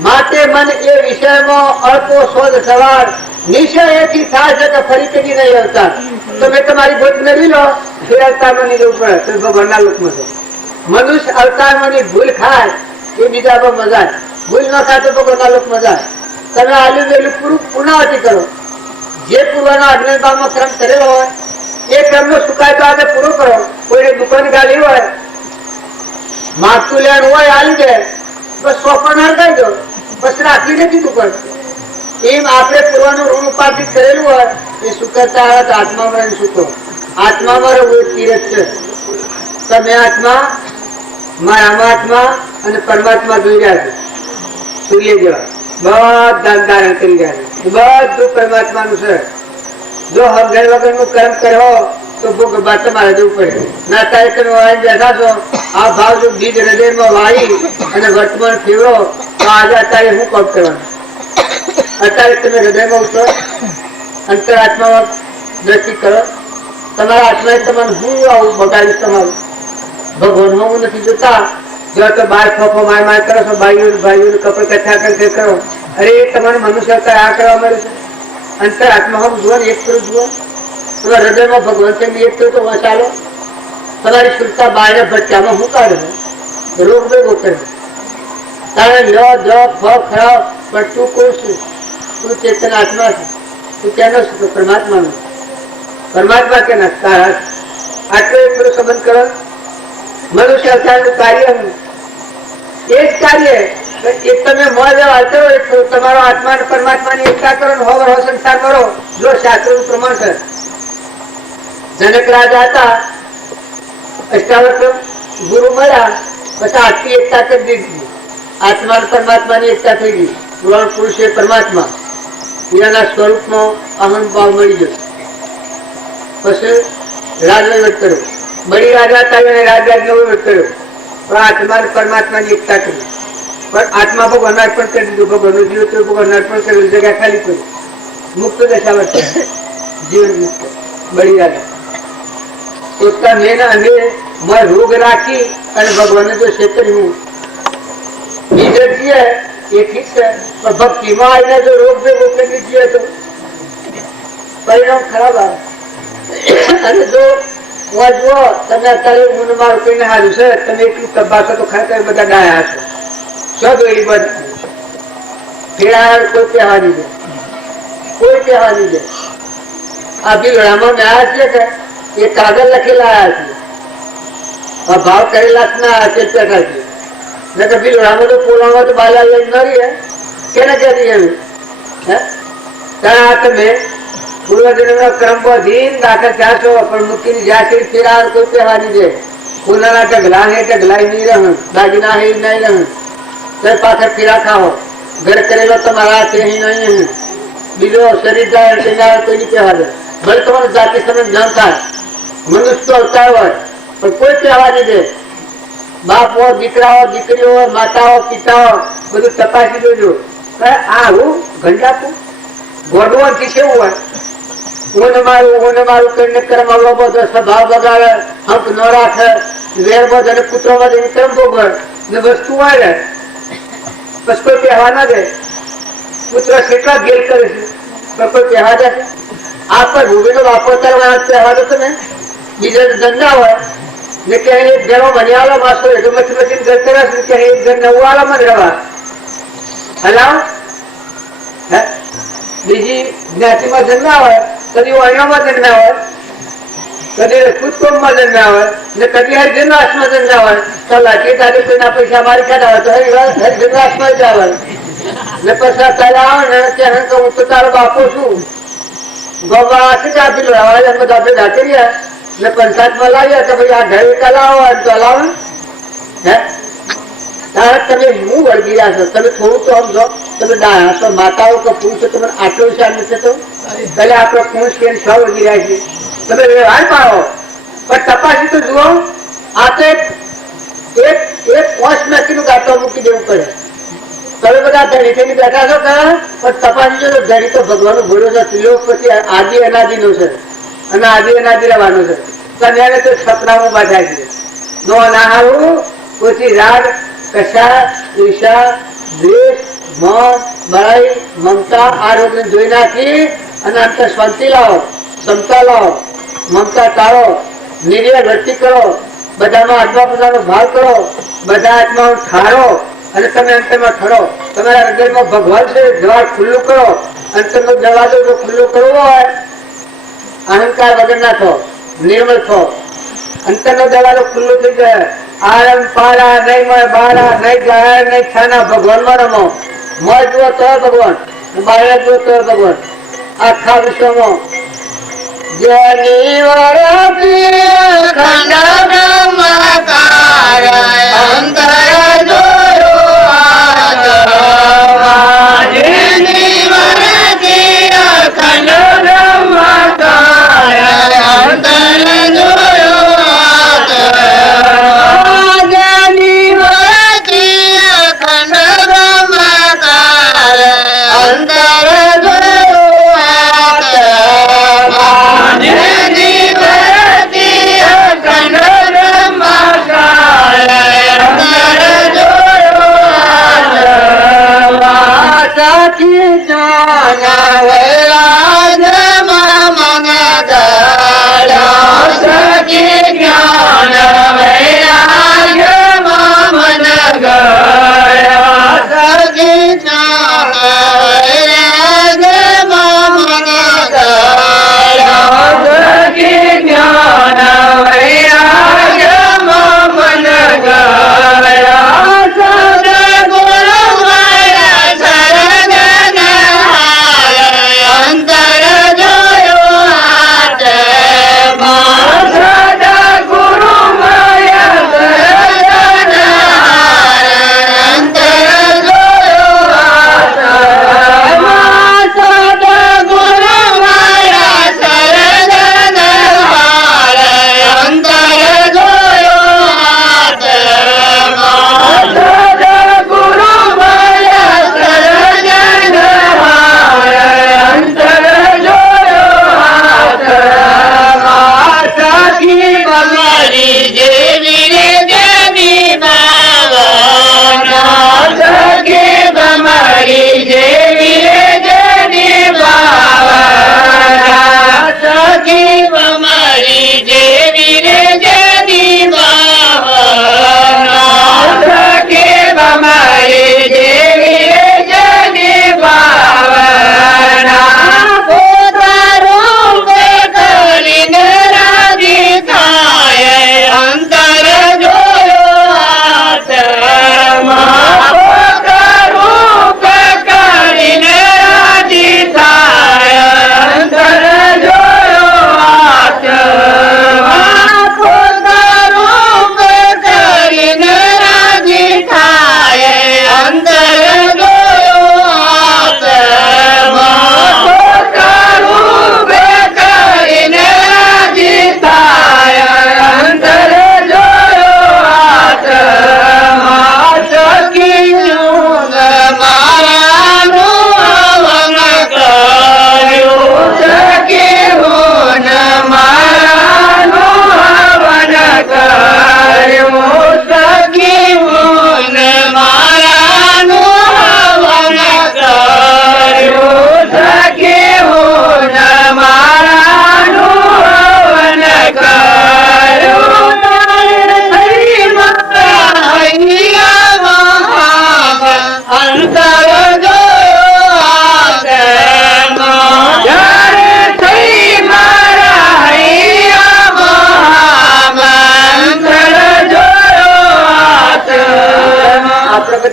माटे मन ए विषय में अल्पो सोंद सवार निश्चय ऐसी था कि फरी कभी नहीं होता. तो मैं तुम्हारी गोद में भी लो फिर अवतार में नहीं ऊपर तो भगवान लोक में मनुष्य अवतार में भूल खाए ये बीजा पर मजा है. भूल न खाए तो भगवान लोक मजा है. તમે આલ્યું વેલું પૂરું પૂર્ણાવતી કરો. જે પૂર્વના અગ્નિભાવમાં ક્રમ કરેલો હોય એ ક્રમનો સુકાય તો આજે પૂરો કરો. કોઈને દુકાન ગાલી હોય માગતું લેવાનું હોય આલી દે બસ સોપણ હરગાઈ દો બસ રાખી નથી દુકાન. એમ આપણે પૂર્વનું ઋણ ઉપાર્જિત કરેલું હોય એ સુકરતા આવે તો આત્મામાં સુખો. આત્મામાં રહેવું એ તીરથ છે. તમે આત્મા મારામાં આત્મા અને પરમાત્મા જોઈ રહ્યા છે. સૂર્ય જેવા બધા ધારણ કરી રહ્યા છે. બધું પરમાત્માનું છે. જો હગર વગરનું કર્મ કરો તો ભોગ બાદ તમારે જવું પડે. ના તારે તમે વાળી બેઠા છો આ ભાવ જો બીજ હૃદયમાં વાળી અને વર્તમાન ફેરવો તો આજે અત્યારે હું કોપ કરવાનું. અત્યારે તમે હૃદયમાં ઉતરો અંતરાત્મામાં દ્રષ્ટિ કરો. તમારા આત્માએ તમારું હું આવું બગાડીશ તમારું. ભગવાનમાં હું નથી જોતા. જો તો બાર ખોખો માર માર કરો છો ભાઈઓને કપડ કથા કરી કરો. અરે તમારું મનુષ્ય આ કરવા મળે છે. અંતરાત્મામાં જુઓ ને એક કરો જુઓ. તમારા હૃદયમાં ભગવાન છે એક કરો તો વસાલો. તમારી સુરતા બહારના ભટ્ટામાં હું કાઢે રોગ ભેગો કરે. તારે લ દ ફ ખરાબ પણ તું કોણ છું? તું ચેતન આત્મા છે. તું કેનો છું? તો પરમાત્માનો. પરમાત્મા કેના? તારા. આટલો એક થોડો સંબંધ કરો. મનુષ્ય અવતારનું કાર્ય એ જ કાર્ય એક તમે મોજ આવતો તમારો આત્મા અને પરમાત્માની એકતા કરો ને હોવર હો સંસાર કરો. જો શાસ્ત્રનું પ્રમાણ છે જનક રાજા હતા, અષ્ટાવક્ર ગુરુ મળ્યા, પછી આખી એકતા કરી દીધી. આત્મા પરમાત્માની એકતા થઈ ગઈ. પુરાણ પુરુષ એ પરમાત્મા, એના સ્વરૂપનો અહંભાવ મળી ગયો. પછી રાજવહીવટ કર્યો. બળી રાજા હતા એને રાજ્યનો વહીવટ કર્યો. પણ આત્મા પરમાત્માની એકતા કરી. પણ આત્મા ભગવાન અર્પણ કરી દીધું. ભગવાનનું જીવ તો ભગવાન અર્પણ કરેલું, જગ્યા ખાલી કરી. મુક્ત દશાવત જીવન મુક્ત બળી રાજા. પોતા મેં રોગ રાખી અને ભગવાનને જો છેતરી હું બીજે જીએ એ ઠીક છે, પણ ભક્તિમાં આવીને જો રોગ ભેગો કરી જીએ તો પરિણામ ખરાબ આવે. અને જો જુઓ તમે અત્યારે હું મારું કહીને સારું છે, તમે એટલું તબાસો તો ખરેખર બધા ડાયા છો. સબ એડી બધા ફેરા કોઈ કહેવા નહીં દે, કોઈ કહેવા નહીં દે. આ બિલડામાં મેં આવ્યા છીએ કે એ કાગળ લખેલા આવ્યા છીએ, ભાવ કરેલા ના બેઠા છીએ. ને કે બિલડામાં તો પોલામાં તો બાલા લઈને મરીએ કેને કહેતી એમ ત્યાં તમે પૂર્વજન્મનો ક્રમ ધીન દાખલ થયા છો, પણ મુક્તિની જાતિ ફેરા કોઈ કહેવા નહીં દે. પુનાના ઢગલા હે ઢગલાઈ નહીં રહે, દાગીના હે નહીં રહે, તો પાછળ ફેરા ખાઓ. ઘર કરેલો તમારા છે નહીં, બીજો શરીર જાય કોઈ નહીં કહેવા દે. ભલે તમારું જાતિ સમજ ન થાય, મનુષ્ય તો અવતાર હોય, પણ કોઈ કહેવા નહીં દે. બાપ હો, દીકરાઓ, દીકરીઓ, માતાઓ, પિતાઓ બધું તપાસી દેજો. આ હું ઘંટાતું ગોડવાથી કેવું હોય, ઓને મારું કરીને કર્મ અવલોબો સ્વભાવ બગાડે, હક ન રાખે, વેરબોધ અને પુત્રોમાં જઈને કર્મ ભોગવે ને વસ્તુ હોય ને બસ કોઈ કહેવા ના દે. પુત્ર કેટલા ગેર કરે છે, પણ કોઈ કહેવા દે. આ પર ભૂમિનો વાપરતા કહેવા દો તમે. બીજા ધંધા હોય ને કે એક ઘરો બની આલો માસો એ તો મચ્છી મચ્છી ઘર કરે છે કે એક ઘર નવું આલો મને રવા હલાવ. બીજી જ્ઞાતિમાં જન્મ્યા હોય, કદી અણ્યામાં જન્મ્યા હોય, કદી રાજપૂતમાં જન્મ્યા હોય ને કદી હરિજનવાસમાં જન્મ્યા હોય, તો લાઠી તારે કોઈના પૈસા મારી ખાતા હોય તો હરિજનવાસમાં જ આવે ને પછી તારે આવે ને ત્યાં હું તો તારો બાપો છું. ગોવા આપી લો બધા ભેગા કરીએ ને પંચાયતમાં લાવીએ તો ભાઈ આ ઘરે કલાવો તો લાવે હે. તારે તમે હું વળગી રહ્યા છો, તમે થોડું તો સમજો. તમે ડાયા છો, માતાઓ કે પુરુષો તમને આટલો વિચાર નથી થતો. પહેલા આપણે પુરુષ કે છ વળગી રહ્યા છીએ, તમે વ્યવહાર પાડો. પણ તપાસી તો જુઓ, આ તો એક 5 મેકીનું ગાતો મૂકી દેવું પડે. તમે બધા ધણી થઈને બેઠા છો કે પણ તપાસી જો ધણી તો ભગવાન ભોળ્યો છે, ત્રિલોક પછી આદિ અનાદિ નો છે અને આદિ અનાદિ રહેવાનો છે. કન્યાને તો સપનામાં બાંધા છે. નો ના હારું પછી રાગ, કશા, ઈર્ષા, દ્વેષ, મન, બળાઈ, મમતા આ રોગને જોઈ નાખી અને અંતર શાંતિ લાવો, ક્ષમતા લાવો, મમતા ટાળો, નિર્ય વૃત્તિ કરો, બધામાં આત્મા પોતાનો ભાવ કરો, બધા આત્માઓ ઠારો અને તમે અંતરમાં ઠરો. તમારા હૃદયમાં ભગવાન છે, દ્વાર ખુલ્લું કરો. અંતરનો દરવાજો જો ખુલ્લો કરવો હોય, અહંકાર વગર ના થો, નિર્મળ થો. અંતરનો દરવાજો ખુલ્લો થઈ જાય. આરમ પારા નહીં મળે, બારા નહીં જાહેર નહીં છાના, ભગવાનમાં રમો. મળ જુઓ તો ભગવાન, બાળક જુઓ તો ભગવાન. આખા વિશ્વમાં જેની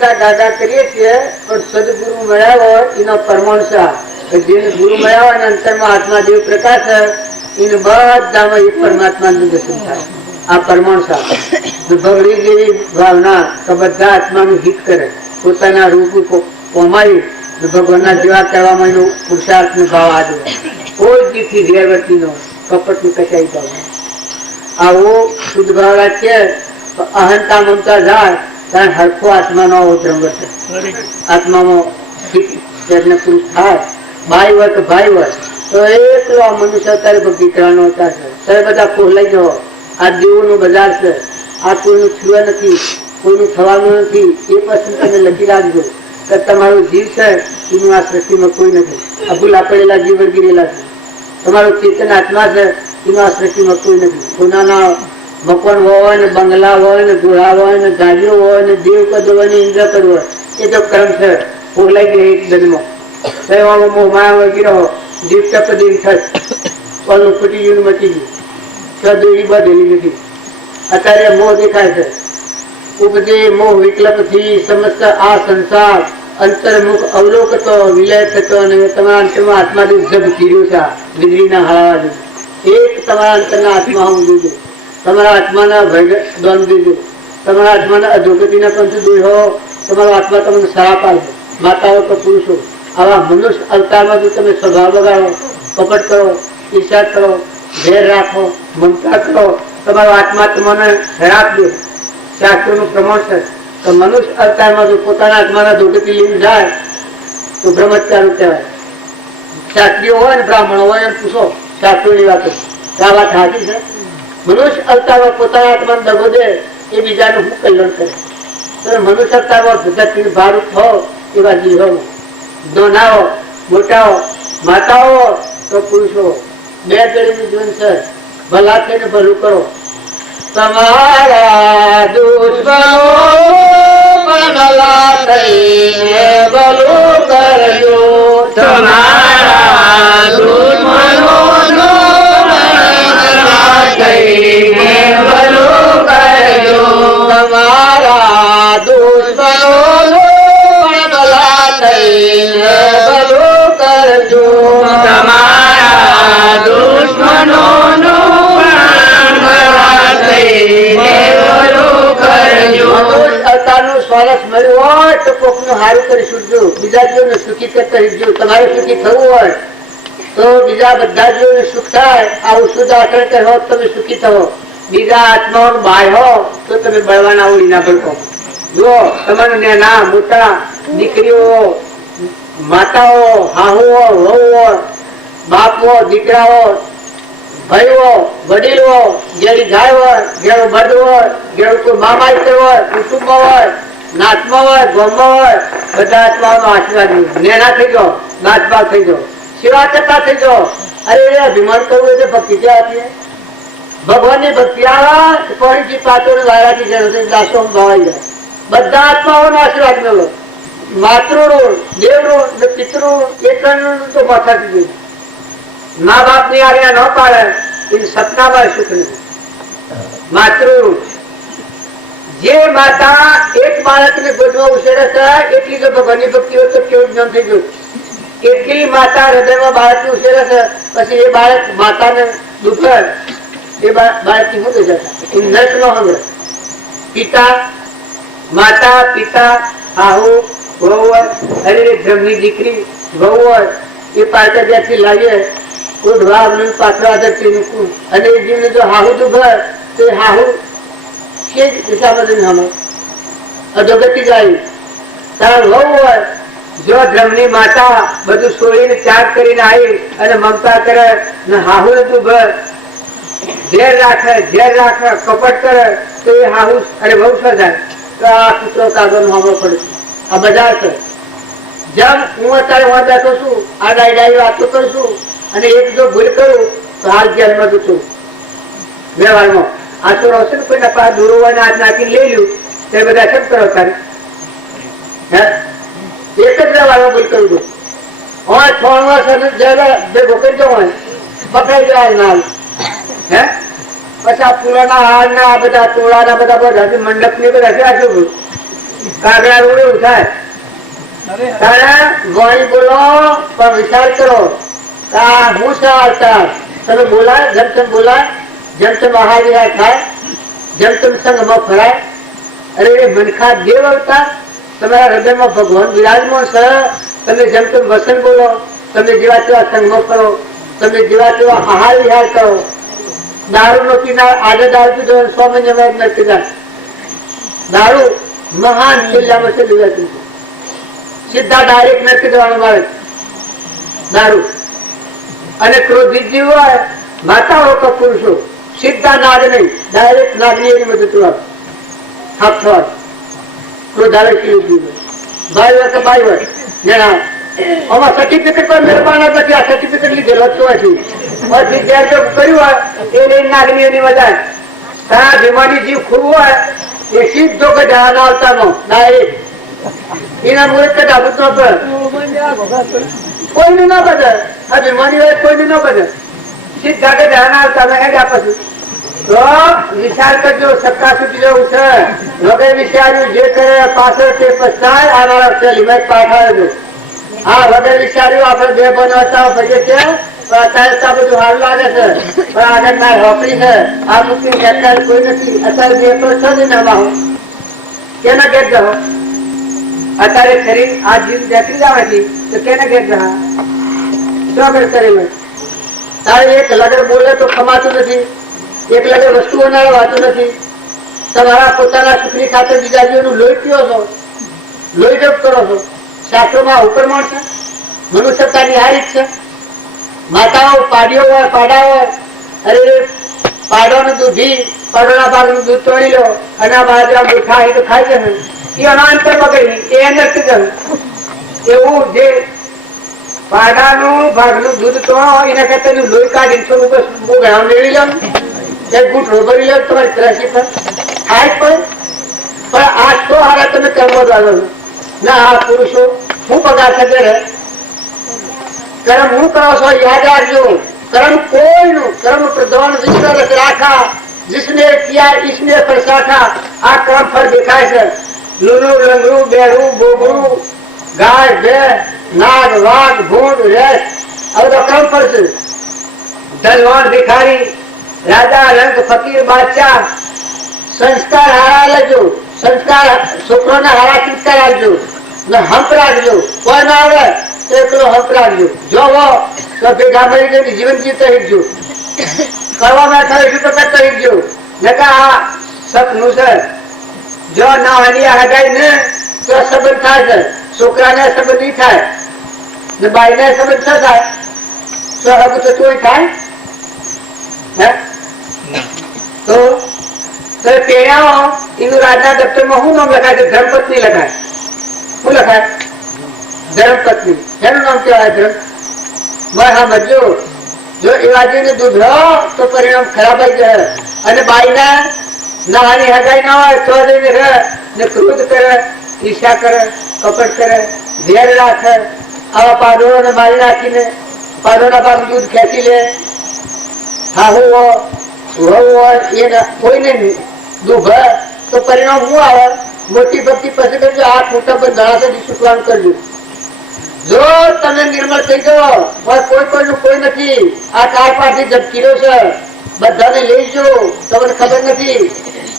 બધા ગાગા કરીએ છીએ પણ સદગુરુ મળ્યા હોય એનો પરમાણુ જેને ગુરુ મળ્યા હોય અંતરમાં આત્મા દેવ પ્રકાશ એને બધામાં એક પરમાત્માનું દર્શન થાય. આ પરમાણુ ભગવી જેવી ભાવના તો બધા આત્માનું હિત કરે, પોતાના રૂપ કોમાવી ભગવાનના જેવા કહેવામાં એનો પુરુષાર્થ નો ભાવ આજે કોઈ દીથી ધ્યેયવર્તી નો કપટ નું કચાઈ ભાવ આવો શુદ્ધ ભાવના છે. અહંતા મમતા જાય ત્યારે હરખો આત્માનો દ્રંગર છે. આત્મામાં પુરુષ થાય ભાઈ હોય તો ભાઈ હોય તો એકલો મનુષ્ય અત્યારે ભક્તિ કરવાનો છે. ત્યારે બધા કોહલાઈ જવો. આ દેવો નું બજાર છે. આ કોઈનું થયું નથી, કોઈનું થવાનું નથી. એ પછી તમે લખી રાખજો કે તમારો જીવ છે એનું આ સૃષ્ટિમાં કોઈ નથી. અભૂલા પડેલા જીવ ગીરેલા છે. તમારો ચેતન આત્મા છે એનું આ સૃષ્ટિમાં કોઈ નથી. કોનાના મકાન હોય ને બંગલા હોય ને ઘોડા હોય ને ગાડીઓ હોય ને દેવ પદ હોય ને ઇન્દ્ર પદ હોય એ તો ક્રમ છે. ફોગલાઈ ગઈ એક જન્મ મોહમાયા વગેરે જીવ ટપદી થશ પલનું ફૂટી ગયું મચી ગયું દોડી બધેલી નથી. અત્યારે મોહ દેખાય છે. ઉપજે મોહ વિકલ્પ થી સમસ્ત આ સંસાર અંતર્મુખ અવલોકતો વિલય થતો અને તમારા અંતરમાં આત્માથી જબ કીર્યું છે. વીજળીના હળાવા એક તમારા અંતરના આત્મા હું જોજો. તમારા આત્માના ભય દોન દેજો. તમારા આત્માના અધોગતિના પંથ દોહો. તમારો આત્મા તમને સરાપ આપે. માતાઓ કે પુરુષો આવા મનુષ્ય અવતારમાં જો તમે સ્વભાવ બગાડો, કપટ કરો, ઈર્ષા કરો, ઘેર રાખો, મમતા કરો, તમારો આત્મા તમને શ્રાપ દે. શાસ્ત્રોનું પ્રમાણ છે તો મનુષ્ય અવતારમાં જો પોતાના આત્માના દુર્ગતિ લઈને જાય તો બ્રહ્મચારી કહેવાય. શાસ્ત્રીઓ હોય ને બ્રાહ્મણો હોય એમ પૂછો શાસ્ત્રોની વાતો આ વાત સાચી છે. મનુષ્ય અવતારમાં પોતાના આત્માને દગો દે એ બીજાનું શું કલ્યાણ કરે. તો મનુષ્ય અવતારમાં જગતથી ભારૂપ થો એવા જીવો દોનાઓ મોટાઓ માતાઓ તો પુરુષો બે ગરીબનું જીવન છે. ભલા થઈને ભલું કરો. તમારા દુશ્મનો પણ ભલા થઈને ભલું કરજો. તમારા દુશ્મનો ભલા થઈને ભલું કરજો. તમારા દુશ્મનો ભલા થઈને ભલું કરજો. તમારા દુશ્મનો સ્વરસ મળ્યું હોય તો કોકનું સારું કરી છૂટજો. બીજા જીવોને સુખી કરતા રહેજો. તમારે સુખી થવું હોય તો બીજા બધા જીવોને સુખ થાય આવું શુદ્ધ આચરણ કરો તમે સુખી થવો. બીજા આત્માઓ બાય હો તો તમે બળવાના ઉડી ના ભડકો. જો તમારું નાના મોટા દીકરીઓ, માતાઓ, હાહુઓ, વહુઓ, બાપો, દીકરાઓ, ભાઈઓ, વડીલો, ઘેરી ગાય હોય, ઘેરો બર્દ હોય, ઘેરો કોઈ મામાઈતર હોય, કુટુંબ હોય, નાચમાં હોય, ગોમમાં હોય, બધા આત્માઓનો આશીર્વાદ નેના થઈ જાઓ, નાચભાગ થઈ જાઓ, સેવા કરતા થઈ જાઓ. અરે અભિમાન કરવું એટલે ભક્તિ ક્યાં હતી? ભગવાનની ભક્તિ આવે કોઈથી પાતો વાયરાથી જાય દાસો ભાવાઈ જાય. બધા આત્માઓનો આશીર્વાદ મેળવો. માતૃ દેવ પિતૃ એક તો માથાથી જોયું. મા બાપ ની આજ્ઞા ન પાડે એ સપનામાં સુખ નથી. માતૃ જે માતા એક બાળકને ગોદમાં ઉછેરે છે એટલી જો ભગવાનની ભક્તિ હોય તો કેવું જ્ઞાન થઈ ગયું. એટલી માતા હૃદયમાં બાળકને ઉછેરે છે પછી એ બાળક માતાને દુખે એ બાળકની શું થઈ જતા એ નર્ક નો હંગર. પિતા માતા પિતા આહુ વહુ હોય અને ધર્મની દીકરી વહુ હોય એ પાછા જ્યાંથી લાવીએ ઉઢવા પાછળ આદરથી મૂકવું અને એ જીવને જો હાહુ દુભર તો એ હાહુ કે દિશા બદલી અધોગતિ જાય. કારણ વહુ હોય જો ધર્મની માતા બધું છોડીને ત્યાગ કરીને આવી અને મમતા કરે ને હાહુ ને દુભર ઝેર રાખે કપટ કરે તો એ હાહુ અને વહુ સર્જાય તો આ કૂતરો કાગળ મામલો પડે. આ બજાર છે. જેમ હું અત્યારે હું બેઠો છું આ ડાઈ વાતો કરું છું અને એક જો ભૂલ કરું તો હાલ જેલમાં જતું વ્યવહારમાં આ તો હશે ને કોઈ નપા દૂરો હોય ને હાથ નાખીને લઈ લ્યું તો એ બધા કેમ કરો તારે? એક જ વ્યવહારમાં ભૂલ કરું છું. હોય 6 વર્ષ ભેગો કરી દો હોય પકડાઈ જાય નાલ હે પછી આ પુરાના હાર ના બધા ટોળા ના બધા મંડપ ની બધા શું કાગડા રૂડે ઉઠાય તારે વાણી બોલો પણ વિચાર કરો હું ચાલતા તમે બોલાય જેમ તેમ બોલાય જેમ તેમ મહાવીરા થાય જેમ તેમ સંઘમાં ફરાય અરે એ મનખા દેવ અવતાર તમારા હૃદયમાં ભગવાન વિરાજમાન છે તમે જેમ તેમ વસન બોલો તમે જેવા તેવા સંઘમાં ફરો તમે જેવા તેવા આહાર વિહાર કરો દારૂ નો પીનાર આજે દારૂ પીધો 100 મહિના નથી પીધા દારૂ મહાન છેલ્લામાં છેલ્લું હતું સીધા ડાયરેક્ટ નથી દેવાનું આવે દારૂ અને ક્રોધિત જીવ હોય માતાઓ કે પુરુષો સીધા નાગ નહીં ડાયરેક્ટ નાગની એની મદદ હાથ ક્રોધારે જીવ ભાઈ હોય કે ભાઈ હોય જણા આમાં સર્ટિફિકેટ પર મહેરબાન નથી આ સર્ટિફિકેટ લીધેલો પછી કર્યું હોય એ લઈને નાગની એની મજા ત્યાં ભીમાની જીવ ખૂબ હોય એ સીધો ગઢાના આવતાનો ડાયરેક્ટ એના મુહૂર્ત ડાબુત નો પર કોઈને ના બદલ આ ભીમાની હોય કોઈને ના બદલ સીધા ગઢાના આવતાનો હેડ્યા પછી તો વિચાર કરજો સત્તા સુધી જવું છે વગર વિચાર્યું જે કરે પાછળ તે પછતાય આ મારા લિમિટ પાઠાવે હા વગર વિચાર્યું આપણે બે બનાવતા ફરીએ છે અત્યારે બધું સારું લાગે છે પણ આગળ ના હોપરી છે આ મુક્તિ અત્યારે કોઈ નથી અત્યારે બે તો છે ને નવા કેના ઘેર જાઓ અત્યારે શરીર આ જીવ બેઠી જ આવે છે તો કેના ઘેર જા શું આગળ કરેલું તારે એક લગર બોલે તો ખમાતું નથી એક લગર વસ્તુઓ ના વાતું નથી તમારા પોતાના સુખની ખાતર બીજા જીવનું લોહી પીઓ છો લોહી ડબ કરો છો શાસ્ત્રોમાં ઉપરમાણ છે મનુષ્યતાની આ રીત છે માતાઓ પાડીઓ હોય પાડા હોય અરે પાડોનું દૂધી પાડોના ભાગનું દૂધ તોડી લો અને આ બાજરા મીઠા એ તો ખાઈ જશે એ અનાંતર બગડી એ અંદર જવું એવું જે પાડાનું ભાગનું દૂધ તો એના કરતા લોહી કાઢીને થોડું બસ બહુ ઘણા મેળવી લો એક ગુઠ ભરી લો તમારી ત્રાસી પર થાય પણ આ તો હારા તમે કર્મ લાગો ના આ પુરુષો શું પગાર થશે कर्म हूँ करो सो याद रखो कर्म कोई नु कर्म प्रधान विश्व रख राखा जिसने किया इसने परसाखा आ कर्म फल दिखाए से लूलू लंगरू बेरू बोगरू गाय भैंस नाग वाघ भूत रेस अब तो कर्म फल से धनवान भिखारी राजा रंग फकीर बादशाह संस्कार हारा लगो संस्कार छोकरो ने हारा संस्कार आपजो न हंप राखजो कोई ना आवे એકલો હક રાખજો જો તો ભેગા મળી ગઈ જીવન જીવતા હીજો કરવા બેઠા એટલું તો કરતા હીજો નકા આ સપનું છે જો ના હલિયા હગાઈ ને તો સંબંધ થાય છે છોકરાને સંબંધ નહીં થાય ને બાઈને સંબંધ ન થાય તો હક તો તોય થાય હે તો પેડાઓ એનું રાજના દફતરમાં શું નામ લખાય છે ધર્મપત્ની લખાય શું લખાય ધર્મપત્ની એનું નામ કહેવાય ધર્મ સમજો જો એવાજીને દૂધ તો પરિણામ ખરાબ આવી જાય અને બાઈના નાની હગાઈ ના હોય તો જઈને રહે ને ક્રોધ કરે ઈર્ષા કરે કપટ કરે ઝેર રાખે આવા પાડોળોને મારી નાખીને પાડોળના ભાગ દૂધ ખેંચી લે હાહુ હોય એને કોઈને દુભ તો પરિણામ શું આવે મોટી ભક્તિ પછી કરજો આ ખોટા બંધ ધડાથી છૂટવાનું કરજો જો તમે નિર્મળ થઈ જાઓ કોઈ કોઈનું કોઈ નથી આ કાર પાછી ઝબકીરો છે બધાને લઈ જો તમને ખબર નથી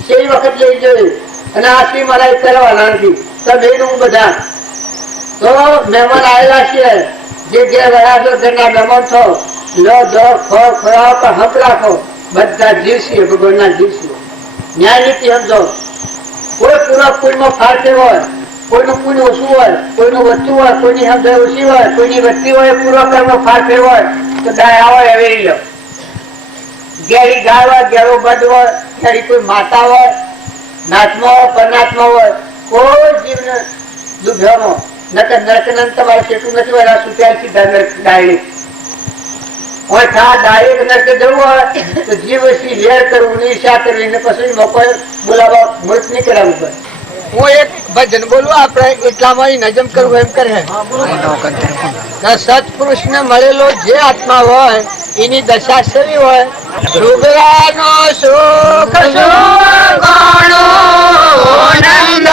કેવી વખત લઈ જોઈએ અને આ શ્રી મારા કરવાના નથી તમે હું બધા તો મહેમાન આવેલા છે જે ઘેર રહ્યા છો ઘરના મહેમાન છો લો દો ખોરાક હક રાખો બધા જીવ છીએ ભગવાનના જીવ છીએ ન્યાય નીતિ સમજો કોઈ પૂરા પુણ્યમાં ફાળતે હોય કોઈનું પુણ્ય ઓછું હોય કોઈનું વધતું હોય કોઈની સમજ ઓછી હોય કોઈની વધતી હોય પૂર્વ કર્મ ફાળતે હોય તો ડાય હોય હવેરી લો ઘેરી ગાય હોય ઘેરો બધ હોય ઘેરી કોઈ માતા હોય નાચમાં હોય પરનાથમાં હોય કોઈ જીવને દુભ્યોનો નકર નરકનંદ તમારે કેટલું નથી હોય સુત્યાલ સીધા નરક ડાયરેક્ટ હોય થા ડાયરેક્ટ નરક જવું હોય તો જીવ વેર કરવું ઈર્ષા કરવી ને પછી મોકો બોલાવવા મૃત નહીં કરાવવું પડે હું એક ભજન બોલું આપણે એટલામાં નજમ કરવું એમ કરે સત્પુરુષ ને મળેલો જે આત્મા હોય એની દશા સેવી હોય સુગરાનો સુખ સુગણો નંદ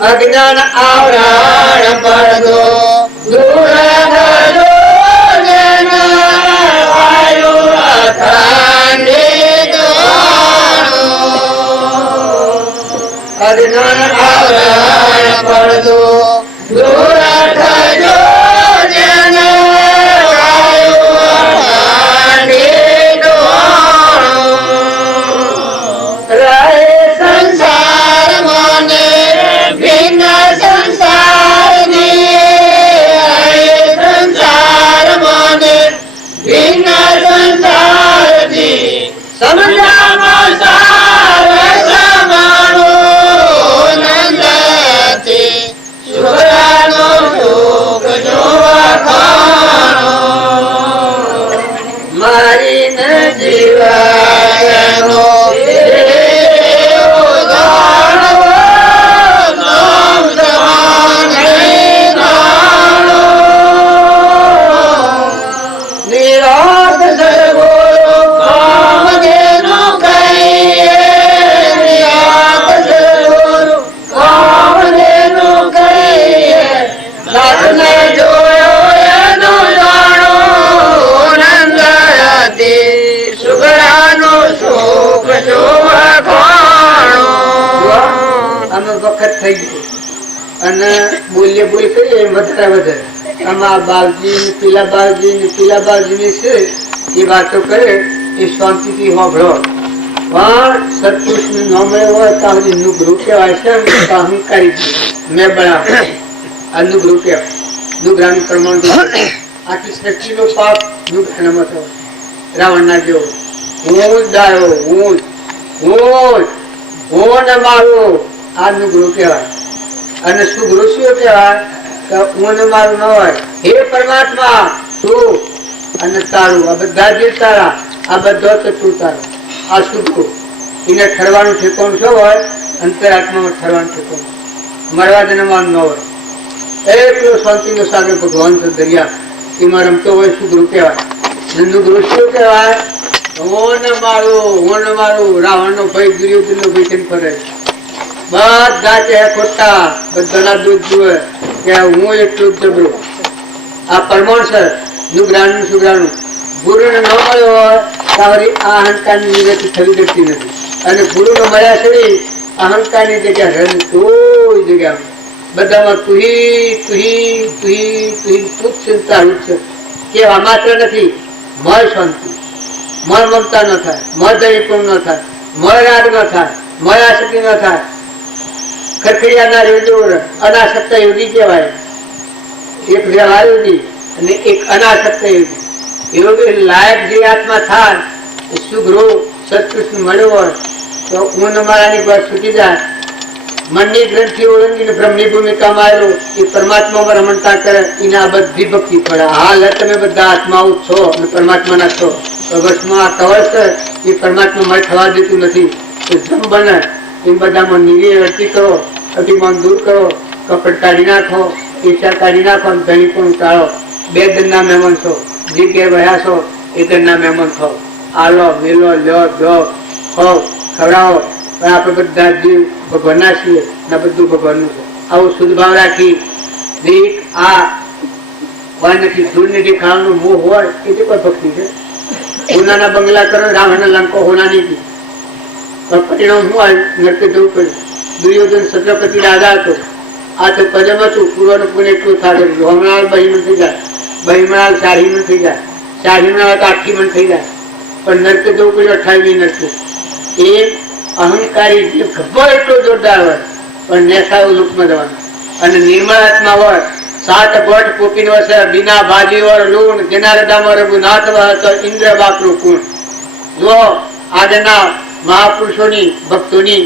અજ્ઞાન આવરણ પડદો દૂર થજો જેન વાયુ અખંડિત અજ્ઞાન આવરણ પડદો દૂર થજો જેન વાયુ અખંડિત રહે સંસાર મને ભિન્ન સંસાર સંસાર મને ભિન્ન સંસાર સમજામાં સાર સમાણો નંદતી સુરાનો સુખ જોવા ખાણો મારી ન જીવાયનો વખત થઈ ગયો અને બોલીએ બોલ કરીએ વધારે વધારે આમાં બાવજી ને પેલા બાવજી ને પેલા બાવજી ને છે એ વાતો કરે એ શાંતિથી હોભળો પણ સત્પુરુષ નું નામ હોય તો નુગૃહ કહેવાય છે અહંકારી મેં બનાવ આ નુગૃહ કહેવાય નુગ્રાનું પ્રમાણ આખી સૃષ્ટિનો પાપ નુગ્રાનામાં થયો રાવણ ના જેવો હું જ ડાયો હું ને મારું આ નુગૃહ કહેવાય અને સુગૃહ શું કહેવાય કે હું ને મારું ન હોય હે પરમાત્મા તું અને તારું આ બધા જે તારા આ બધો તો તું તારો આ સુગૃહ એને ઠરવાનું ઠેકાણું શું હોય અંતરાત્મામાં ઠરવાનું ઠેકાણું મરવા જન્મવાનું ન હોય એકલો શાંતિનો સાગર ભગવાન તો દરિયા એમાં રમતો હોય સુગૃહ કહેવાય નુગૃહ શું કહેવાય હું ને મારું રાવણ નો ભય દુર્યોધન નો ભય કેમ ફરે બધા કે ખોટા બધાના દૂધ જુએ કે હું એટલું જ જબરું આ પરમાણ છે નુગ્રાનું સુગ્રાનું ગુરુને ન મળ્યો હોય તારી આ અહંકારની નિવૃત્તિ થવી જતી નથી અને ગુરુને મળ્યા છે અહંકારની જગ્યા રહે કોઈ જગ્યા બધામાં તુહી ચિંતા છે કેવા માત્ર નથી મળ શાંતિ મળ મમતા ન થાય મળ દૈનિકમ ન થાય મળ રાગ ન થાય મળ આસક્તિ ન થાય ખરખડિયાના યોગીઓ અનાસક્ત યોગી કહેવાય એક વ્યવહાર યોગી અને એક અનાસક્ત યોગી યોગી લાયક જે આત્મા થાય સુગૃહ સત્કૃષ્ણ મળ્યો હોય તો હું મારાની વાત છૂટી જાય મનની ગ્રંથિ ઓળંગીને બ્રહ્મની ભૂમિકામાં આવેલો એ પરમાત્મામાં રમણતા કરે એને આ બધી ભક્તિ પડે હાલ તમે બધા આત્માઓ છો અને પરમાત્માના છો તો બસમાં આ કવચ છે એ પરમાત્મા મળે થવા દેતું નથી તો જમ બને એમ બધામાં નિર્વર્તી કરો અભિમાન દૂર કરો કપટ કાઢી નાખો ઈચ્છા કાઢી નાખો અને ધણી પણ ટાળો બે દનના મહેમાન છો જે ઘેર વયા છો એ દનના મહેમાન છો આલો વેલો લ્યો દો ખો ખવડાવો પણ આપણે બધા જીવ ભગવાનના છીએ ને બધું ભગવાનનું છે આવું શુદ્ધ ભાવ રાખી દીક આ હોય નથી દૂર નથી ખાવાનું મોહ હોય એ તો કોઈ ભક્તિ છે હોનાના બંગલા કરો રાવણ લંકો હોનાની હતી પણ પરિણામ શું આવ્યું નરકે જવું પડ્યું દુર્યોધન છત્રપતિ રાજા હતો આ તો પદમ હતું પૂર્વનું પુણ્ય એટલું થાય હમણાં બહીમણ થઈ જાય બહીમણ શાહીમણ થઈ જાય શાહીમણ તો આખી મણ થઈ જાય પણ નરકે જવું પડ્યું 28 નરકે એ અહંકારી જે ગબ્બર એટલો જોરદાર હોય પણ નેસાઓ લુકમાં જવાનું અને નિર્મળ આત્મા હોય 7 ગોઠ પોપીનો છે બિના ભાજી ઓર લૂણ જેના હૃદયમાં રઘુનાથ તો ઇન્દ્ર બાપનું કુણ જો આજના મહાપુરુષોની ભક્તોની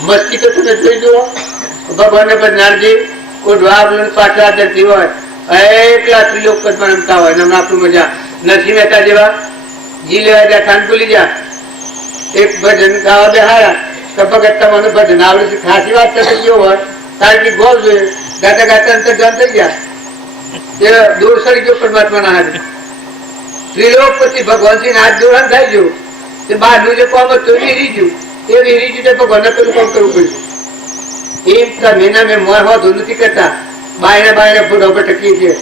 મસ્તી તો તમે જોઈ જુઓ ભગવાન બદનારજી ઓઢવા પાછળ ધરતી હોય એકલા ત્રિલોક પદમાં રમતા હોય ને આપણું મજા નરસિંહ મહેતા જેવા જી લેવા જ્યાં ખાન ભૂલી જા એક ભજન ગાવા બેહારા કપગત તમને ભજન આવડે છે ખાસી વાત થશે કેવો હોય તારી ગોળ જોઈએ ગાતા ગાતા અંતર્જાન થઈ ગયા એ દૂર સરી ગયો પરમાત્માના હાથે ત્રિલોકપતિ ભગવાનજી હાથ દોરાન થઈ ગયો તે બહારનું જે કામ હતું એ રીજ્યું એ રીજ્યું ભગવાનને પેલું કામ કરવું પડ્યું એમ મેના મેં મોર હોતું નથી કરતા, બાયણે બાયણે ફૂટો ભટકી છે.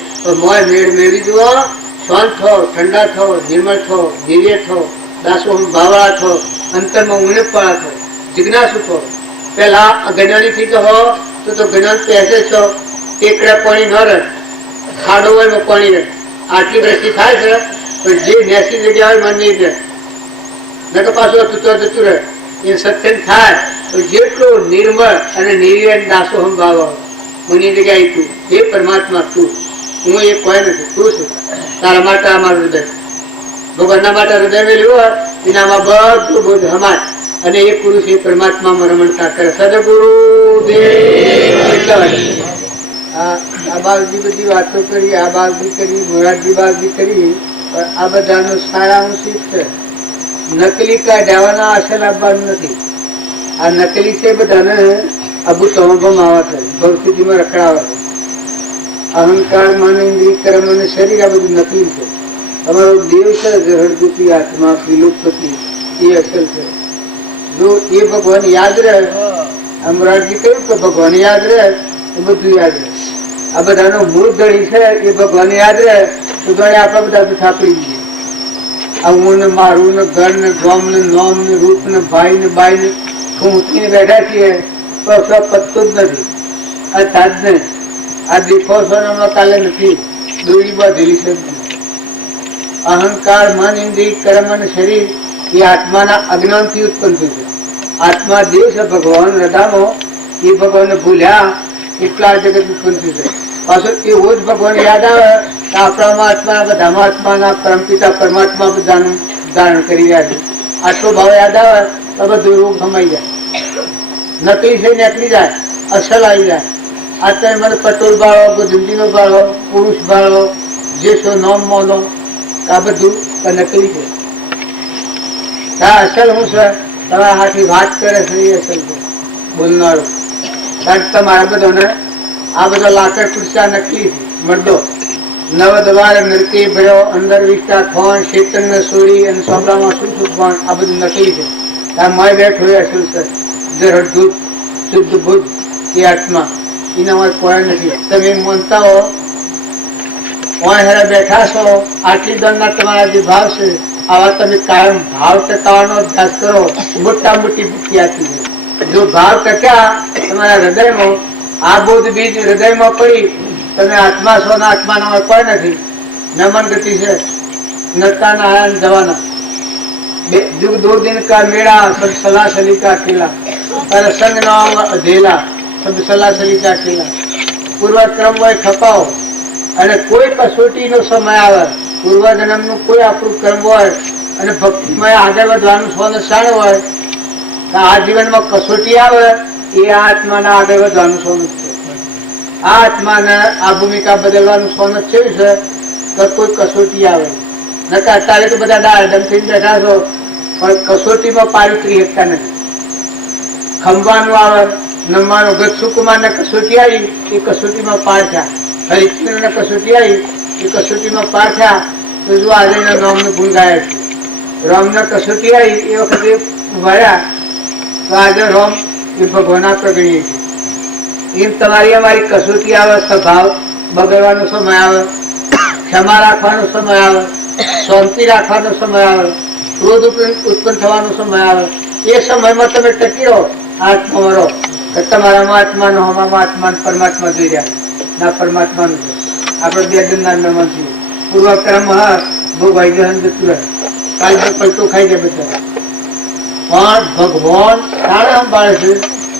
મોર મેળવી જુઓ, શાંત થો, ઠંડા થો, નિર્મળ થો, દિવ્ય થો, દાસો ભાવળા થો, અંતરમાં ઉણપવાળા થો, જિજ્ઞાસુ થો. પેલા જ્ઞાની થી તો હો તો જ્ઞાન પહેસે છો, ટેકડા પાણી ન રહે, ખાડો હોય એમાં પાણી રહે. આટલી દ્રષ્ટિ થાય છે, પણ જે નેસી જગ્યા હોય મન નહીં રહે, ન તો પાછું જતું રહે. એ સત્સંગ થાય તો જેટલું નિર્મળ અને નિર્યન દાસો ભાવ મને જગ્યાએ તું, હે પરમાત્મા તું, હું એ કોઈ નથી, તું છું, તારા માટે અમારું હૃદય, ભગવાનના માટે હૃદય મેળવ્યું હોય એનામાં બધું બધું હમાય. અને એ પુરુષ એ પરમાત્મામાં રમણતા કરે. સદગુરુ આ બાલજી બધી વાતો કરી, આ બાલજી કરી, મોરારજી બાલજી કરી, પણ આ બધાનો સારાંશ છે નકલી કાઢવાના આશા લાવવાનું નથી. આ નકલી છે બધાને અબુ તમભમ આવે છે, ભવસ્થિતિમાં રખડાવે છે. અહંકાર, મન, ઇન્દ્રિય, કર્મ અને શરીર આ બધું નકલી છે. તમારો દેવ છે જહડગુપી આત્મા, વિલુપ્તિ એ અસલ છે. જો એ ભગવાન યાદ રહે, અમરાજી કહ્યું કે ભગવાન યાદ રહે તો બધું યાદ રહે. આ બધાનો મૂળ ધણી છે એ ભગવાન યાદ રહે તો ગણે આપણા બધા તો થાપડી જઈએ. આ હું ને મારું ને ઘર ને ગોમ ને નોમ ને રૂપ ને ભાઈ ને બાઈ ને ખૂંચીને બેઠા છીએ તો પતતું જ નથી. આ થાજ નહીં, આ દેખો છો ને હમણાં કાલે નથી, દોરી બાંધેલી છે. અહંકાર, મન, ઇન્દ્રિય, કર્મ અને શરીર એ આત્માના અજ્ઞાનથી ઉત્પન્ન થયું છે. આત્મા દેવ છે ભગવાન હૃદયમાં, એ ભગવાનને ભૂલ્યા એટલા જગત ઉત્પન્ન થયું છે. પાછો એવો જ ભગવાન યાદ આવે તો આપણામાં આત્મા બધામાં આત્માના પરમપિતા પરમાત્મા બધાનું ધારણ કરી રહ્યા છે. આટલો ભાવ યાદ આવે તો બધું રોગ સમાઈ જાય, નકલી થઈ નીકળી જાય, અસલ આવી જાય. આ તમે મને પટોળ બાળો, ગોધુંડીનો બાળો, પુરુષ બાળો, જે છો નોમ મોનો, આ બધું નકલી છે. અસલ હું છે તમારા હાથની વાત કરે છે એ અસલ છે બોલનારો. કારણ કે તમારા બધાને આ બધા લાકડ ખુરશા નકલી છે. મરદો નવ દવાર નરકે ભર્યો, અંદર વિસ્તા ખોણ, શેતન ને સોડી અને સોપડામાં શું ખોણ, આ બધું નકલી છે. આ મય બેઠો એ અસલ છે. જરડધૂત શુદ્ધ બુદ્ધ એ આત્મા, એના કોઈ નથી. તમે માનતા હો બેઠા છો, આટલી દરના તમારા જે ભાવ છે, આવા તમે કાયમ ભાવ ટકાવવાનો અભ્યાસ કરો, મોટા મોટી ભૂખ્યાથી છે. જો ભાવ ટક્યા તમારા હૃદયમાં, આ બોધ બીજ હૃદયમાં પડી, તમે આત્મા છો ને આત્માનો કોઈ નથી. નમન ગતિ છે, નરકાના આયા જવાના. जुग दो दिन का मेरा सब सला सली का अकेला, पर संग नाम अधेला सब सला सली का अकेला. પૂર્વક્રમ હોય ખપાવો અને કોઈ કસોટી નો સમય આવે, પૂર્વજન્મ નું કોઈ આપણું કર્મ હોય અને ભક્તિમય આગળ વધવાનું સ્વનું શાણ હોય તો આ જીવનમાં કસોટી આવે એ આત્માના આગળ વધવાનું સ્વનું છે. આ આત્માને આ ભૂમિકા બદલવાનું સ્વનું છે તો કોઈ કસોટી આવે નકા. અત્યારે તો બધા ડાળડમ થઈને બેઠા છો પણ કસોટીમાં પારી કરી શકતા નથી. ખંભાનું આવે, નમવાનું ગતસુકુમાર ને કસોટી આવી એ કસોટીમાં પાર થયા, હરિચંદ્ર ને કસોટી આવી એ કસોટીમાં પાર થયા. તો જો આજે નામનું ગુણ ગાયા છે. રામ ને કસોટી આવી એ વખતે ભર્યા તો આજે રામ એ ભગવાન પ્રગણીએ છે. એમ તમારી અમારી કસોટી આવે, સ્વભાવ બગડવાનો સમય આવે, ક્ષમા રાખવાનો સમય આવે, શાંતિ રાખવાનો સમય આવે, ક્રોધ ઉત્પન્ન થવાનો સમય આવે. એ સમયમાં તમે ટકી રહો, આત્મા રહો. તમારામાં આત્માનો, હમામાં આત્મા, પરમાત્મા જોઈ રહ્યા ના પરમાત્માનું છે. આપણે બે જણના નમન છીએ. પૂર્વક્રમ ભોગવાઈ ગ્રહણ જતું રહે, કાલ તો પલટો ખાઈ જાય બધા. પણ ભગવાન શાણે સંભાળે છે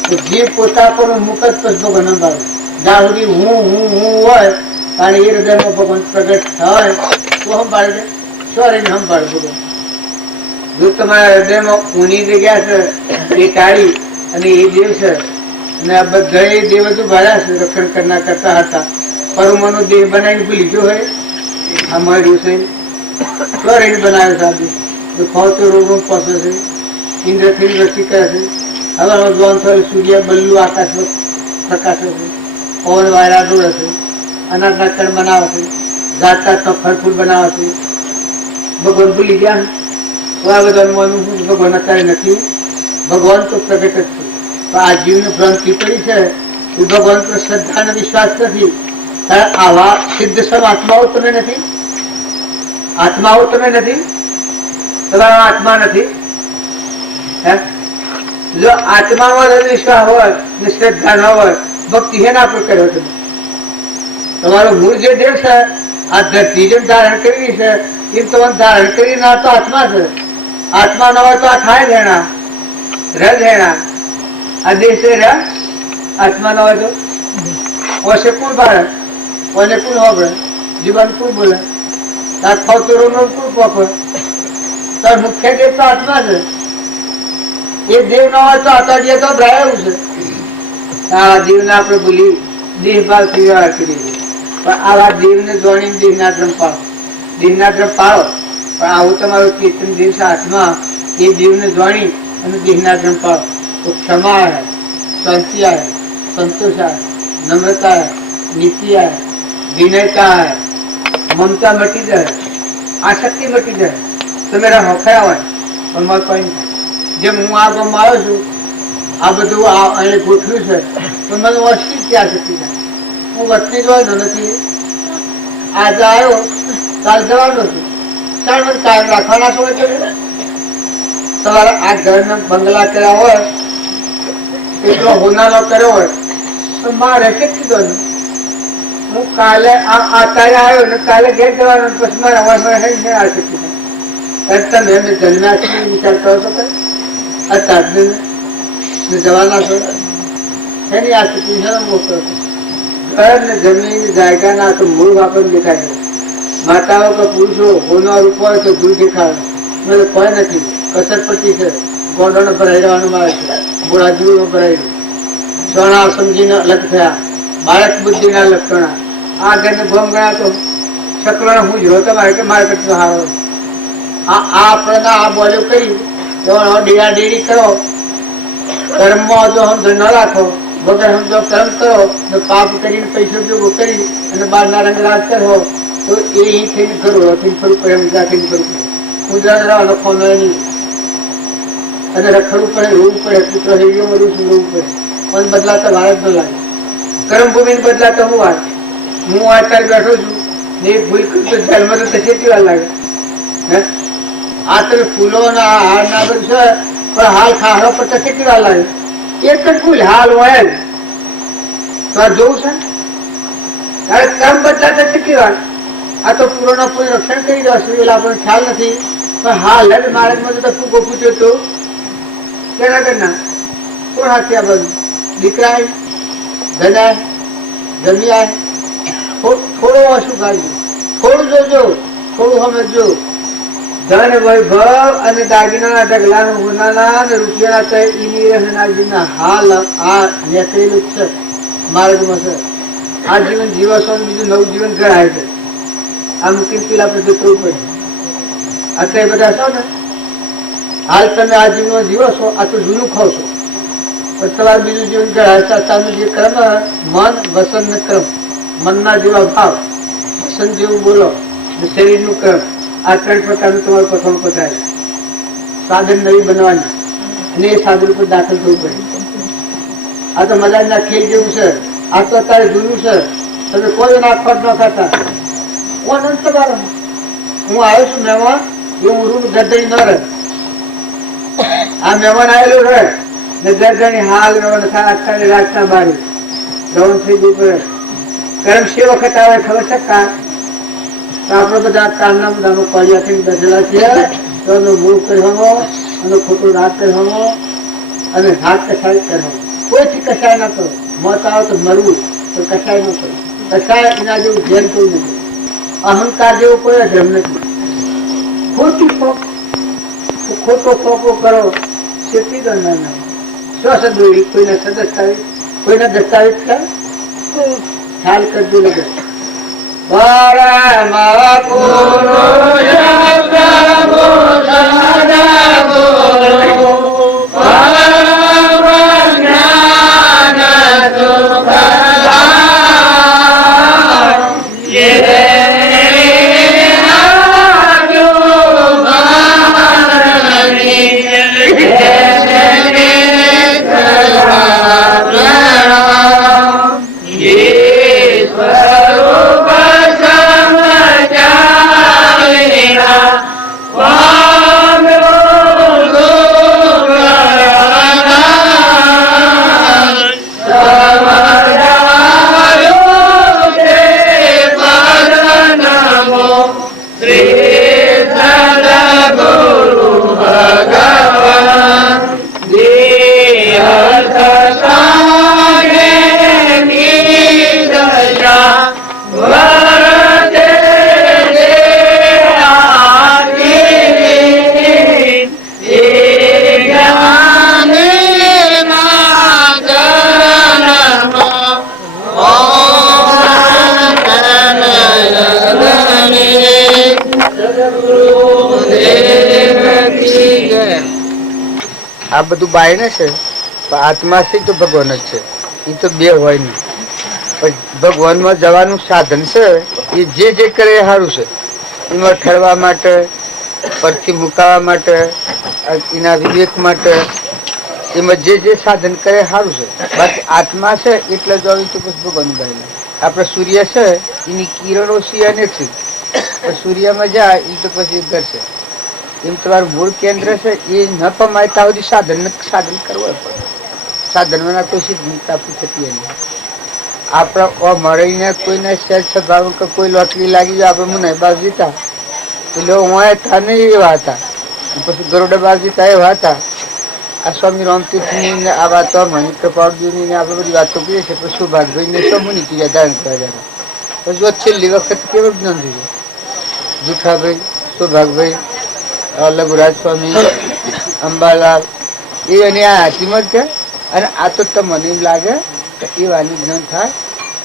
તો જીવ પોતા પર મુખ જ પછી ભગવાન સંભાળે. જ્યાં સુધી હું હોય કારણ એ હૃદયમાં ભગવાન પ્રગટ થાય તો સંભાળે છે. સ્વરીને સંભાળે ભગવાન. જો તમારા હૃદયમાં ઊની જગ્યા છે એ ટાળી અને એ દેવ છે અને આ બધા એ દેવ જ ભર્યા છે રક્ષણ કરનાર કરતા હતા. પરમાનો દેહ બનાવીને ભૂલી ગયો હોય આ મળ્યું છે સ્વરીને બનાવ્યો સાધુ તો ખોતો રોગ પહોંચે છે, ઇન્દ્રથી વૃષ્ટિ કરે છે. હવે જોન થયું સૂર્ય બલ્લુ આકાશમાં પ્રકાશે છે, પવન વાયરા દોડે છે, અનાજના કણ બનાવે છે, જાત જાતનો ફળ ફૂલ બનાવે છે. ભગવાન ભૂલી ગયા તો આ બધા ભગવાન અત્યારે નથી. ભગવાન તો પ્રગટ જ છે. તો આ જીવને ભ્રાંતિ પડી છે એ ભગવાન પર શ્રદ્ધા અને વિશ્વાસ નથી. આવા સિદ્ધ સમ આત્માઓ તમે નથી, આત્માઓ તમે નથી, તમારો આત્મા નથી. જો આત્મામાં વિશ્વાસ હોય ને શ્રદ્ધા ન હોય, ભક્તિ હેના પર કર્યો તમે? તમારો મૂળ જે દેહ છે આ ધરતી જેમ ધારણ કરી છે એમ તમે ધારણ કરી ના તો આત્મા છે. આત્મા ન હોય તો આ થાય રહેણા રજ રહેણા આ દેહ છે રહ્યા. આત્મા ન હોય તો ઓછે કુલ બાળક કોઈને કુલ હોબળે જીવન કુલ બોલે તાર ફાવતું નો કુલ પોપે તાર મુખ્ય દેવ તો આત્મા છે. એ દેવ ન હોય તો આતાડીએ તો ભરાયું છે. આ દેવને આપણે ભૂલી દેહ ભાવ થી વ્યવહાર કરીએ છીએ. પણ આવા દેવને જોડીને દેહનાદ્રમ પાડો, દેહનાદ્રમ પાડો. પણ આવું તમારું ચેતન દેવ છે આત્મા, એ દેવને જોડી અને દેહનાદ્રમ પાડો તો ક્ષમા આવે, શાંતિ આવે, संतोष है, नम्रता है, नीति है, विनयता है, ममता मटी जाए, आसक्ति मटी जाए तो मेरा होखया હોય પણ મારે કોઈ નહીં. જેમ હું આ ગામમાં આવ્યો છું, આ બધું અહીંયા ગોઠવ્યું છે તો મને ઓછી ત્યાં શક્તિ થાય. હું વસ્તી જ હોય ને નથી આજે આવ્યો કાલ જવાનો છું. ચાલ મને કાયમ રાખવાના છો એટલે તમારે આ ઘરના બંગલા કર્યા હોય એટલો હોનાનો કર્યો હોય તો મારે કેટલી દો હું કાલે અત્યારે આવ્યો ને કાલે ઘેર જવાનો પછી મારે અવાજ આ શક્તિ થાય. તમે એમને જન્મ્યા વિચાર કરો છો કઈ અત્યારે જવાના છો એની આ શક્તિ મોકલો घर ने जमीन जायगा ना तो मूल वापस दिखाई दे. माताओं का पुरुषो होना रूप हो तो दूर दिखावे. मैं तो कोई नहीं कसर पट्टी से गोडो ने भराई रहવાનું મારે છે. બોળાજીઓ નો ભરાઈ સોના સમજીને અલગ થયા. બાળક બુદ્ધિના લક્ષણા આ ઘરને ભોમ ગણા તો શકલો હું જોતો મારે કે મારે કેટલો હારો આ આપણે આ બોલ્યો કરી તો ડેરા ડેરી કરો કર્મમાં જો હમ ન રાખો વગર હમ જો કર્મ કરો તો પાપ કરીને પૈસો ભેગો કરી અને બહારના રંગરાજ કરો તો એ થઈને ખરું ફરવું પડે થઈને ફરવું પડે. ઉદાહરણ લખો નહીં અને રખડવું પડે, રોવું પડે, પુત્ર હેડીઓ મરવું રોવું પડે પણ બદલાતા વાર જ ન લાગે. કર્મ ભૂમિને બદલાતા હું વાત હું અત્યારે બેઠો છું ને એક ભૂલ કરું તો જન્મ તો કેટલી વાર લાગે. આ તમે ફૂલો ના હાર ના બધું છે પણ હાલ ખાવા પર તો કેટલી વાર લાગે. એક જ ભૂલ હાલ હોય જ તો જોવું છે ત્યારે કર્મ બદલાતા કેટલી વાર. આ તો પૂરોના પૂરું રક્ષણ કરી દઉં એટલે આપણને ખ્યાલ નથી પણ હાલ જ માર્ગમાં તો ફૂગો પૂછ્યો તો કેના કરના કોણ હાથી આ બધું દીકરા ધનાય જમ્યા થોડો ઓછું કાઢજો, થોડું જોજો, થોડું સમજજો. ધન વૈભવ અને દાગીના ઢગલાનું હોનાના અને રૂપિયાના હાલ આ નીકળેલું છે માર્ગમાં છે. આ જીવન જીવશો બીજું નવું જીવન કરાય છે. આ મૂકીને પેલા પર જતું પડે. અત્યારે બધા છો ને હાલ તમે આ જીવન જીવો છો આ તો જૂનું ખાવ છો પણ તમારે બીજું જીવન કરાય છે. અત્યારનું જે કર્મ મન વસન ને કર્મ મનના જેવા ભાવ વસન જેવું બોલો શરીરનું કર્મ આ ત્રણ પ્રકારનું તમારું પસંદ પતાય. સાધન નવી બનવાની અને એ સાધન ઉપર દાખલ થવું પડે. આ તો મજાના ખેલ જેવું છે. આ તો અત્યારે જૂનું છે. તમે કોઈ નાખવાટ ન ખાતા કોણ તમારો હું આવ્યો છું મહેમાન એ હું રૂમ ગરદણી ન રહે. આ મહેમાન આવેલો રહે ને ગરદણી હાલ અત્યારે રાખતા બારી જવાનું થઈ ગયું પડે. કર્મ છે વખત આવે ખબર છે કા તો આપણે બધા કામના બધામાં પાડ્યા થઈને બેઠેલા છીએ તો એનો મૂળ કરવાનો અને ખોટું રાત કરવાનો અને હાથ કસાય કરવાનો. કોઈથી કસાય ના કરો. મોત આવે તો મરવું તો કસાય ન કરો. કસાય એના જેવું ધ્યાન કોઈ નથી. અહંકાર જેવો કોઈ ધર્મ નથી. ખોટો ફોકો કરો શેતી ગણના ના સ્વસદોરી કોઈના સદસ્તાવેજ કોઈના દસ્તાવેજ ખ્યાલ કરજો લગે. પરમ પુરુષ પ્રભુ સદગુરુ પરમ જ્ઞાન સુખદાન જે આજુ આ બધું બાયને છે, પણ આત્મા છે તો ભગવાન જ છે. એ તો બે હોય નહીં. પણ ભગવાનમાં જવાનું સાધન છે એ જે કરે એ સારું છે. એમાં ઠરવા માટે, પરથી મુકાવા માટે, એના વિવેક માટે, એમાં જે સાધન કરે સારું છે. બાકી આત્મા છે એટલે જો આવી તો પછી ભગવાન ગાયેલા. આપણે સૂર્ય છે એની કિરણો છે અનેક છે, પણ સૂર્યમાં જાય એ તો પછી ઘર છે. એમ તમારું મૂળ કેન્દ્ર છે એ ન પમાયતા સુધી સાધન કરવો પડે. સાધન વિના કોઈ સિદ્ધિ પ્રાપ્તિ થતી નહીં. આપણા મળીને કોઈને સહેજ સ્વભાવ કે કોઈ લોટરી લાગી જાય, આપણે મને બાર જીતા એટલે હું હતા નહીં એવા હતા, પછી ગરોડા બાર જીતા એવા હતા. આ સ્વામી રામતીર્થની આ વાતો મણિ કૃપાળજીની આપણે બધી વાતો કરીએ છીએ. પછી સુભાષભાઈ ને સમૂહ નીકળી ધારણ કરવા જતા. પછી છેલ્લી વખત કેવું જ્ઞાન થયું? જુઠાભાઈ, સુભાગભાઈ, લઘુરાજ સ્વામી, અંબાલાલ એ અને આ હાથીમાં જ છે. અને આ તો તમને એમ લાગે કે એ વાની જ્ઞાન થાય,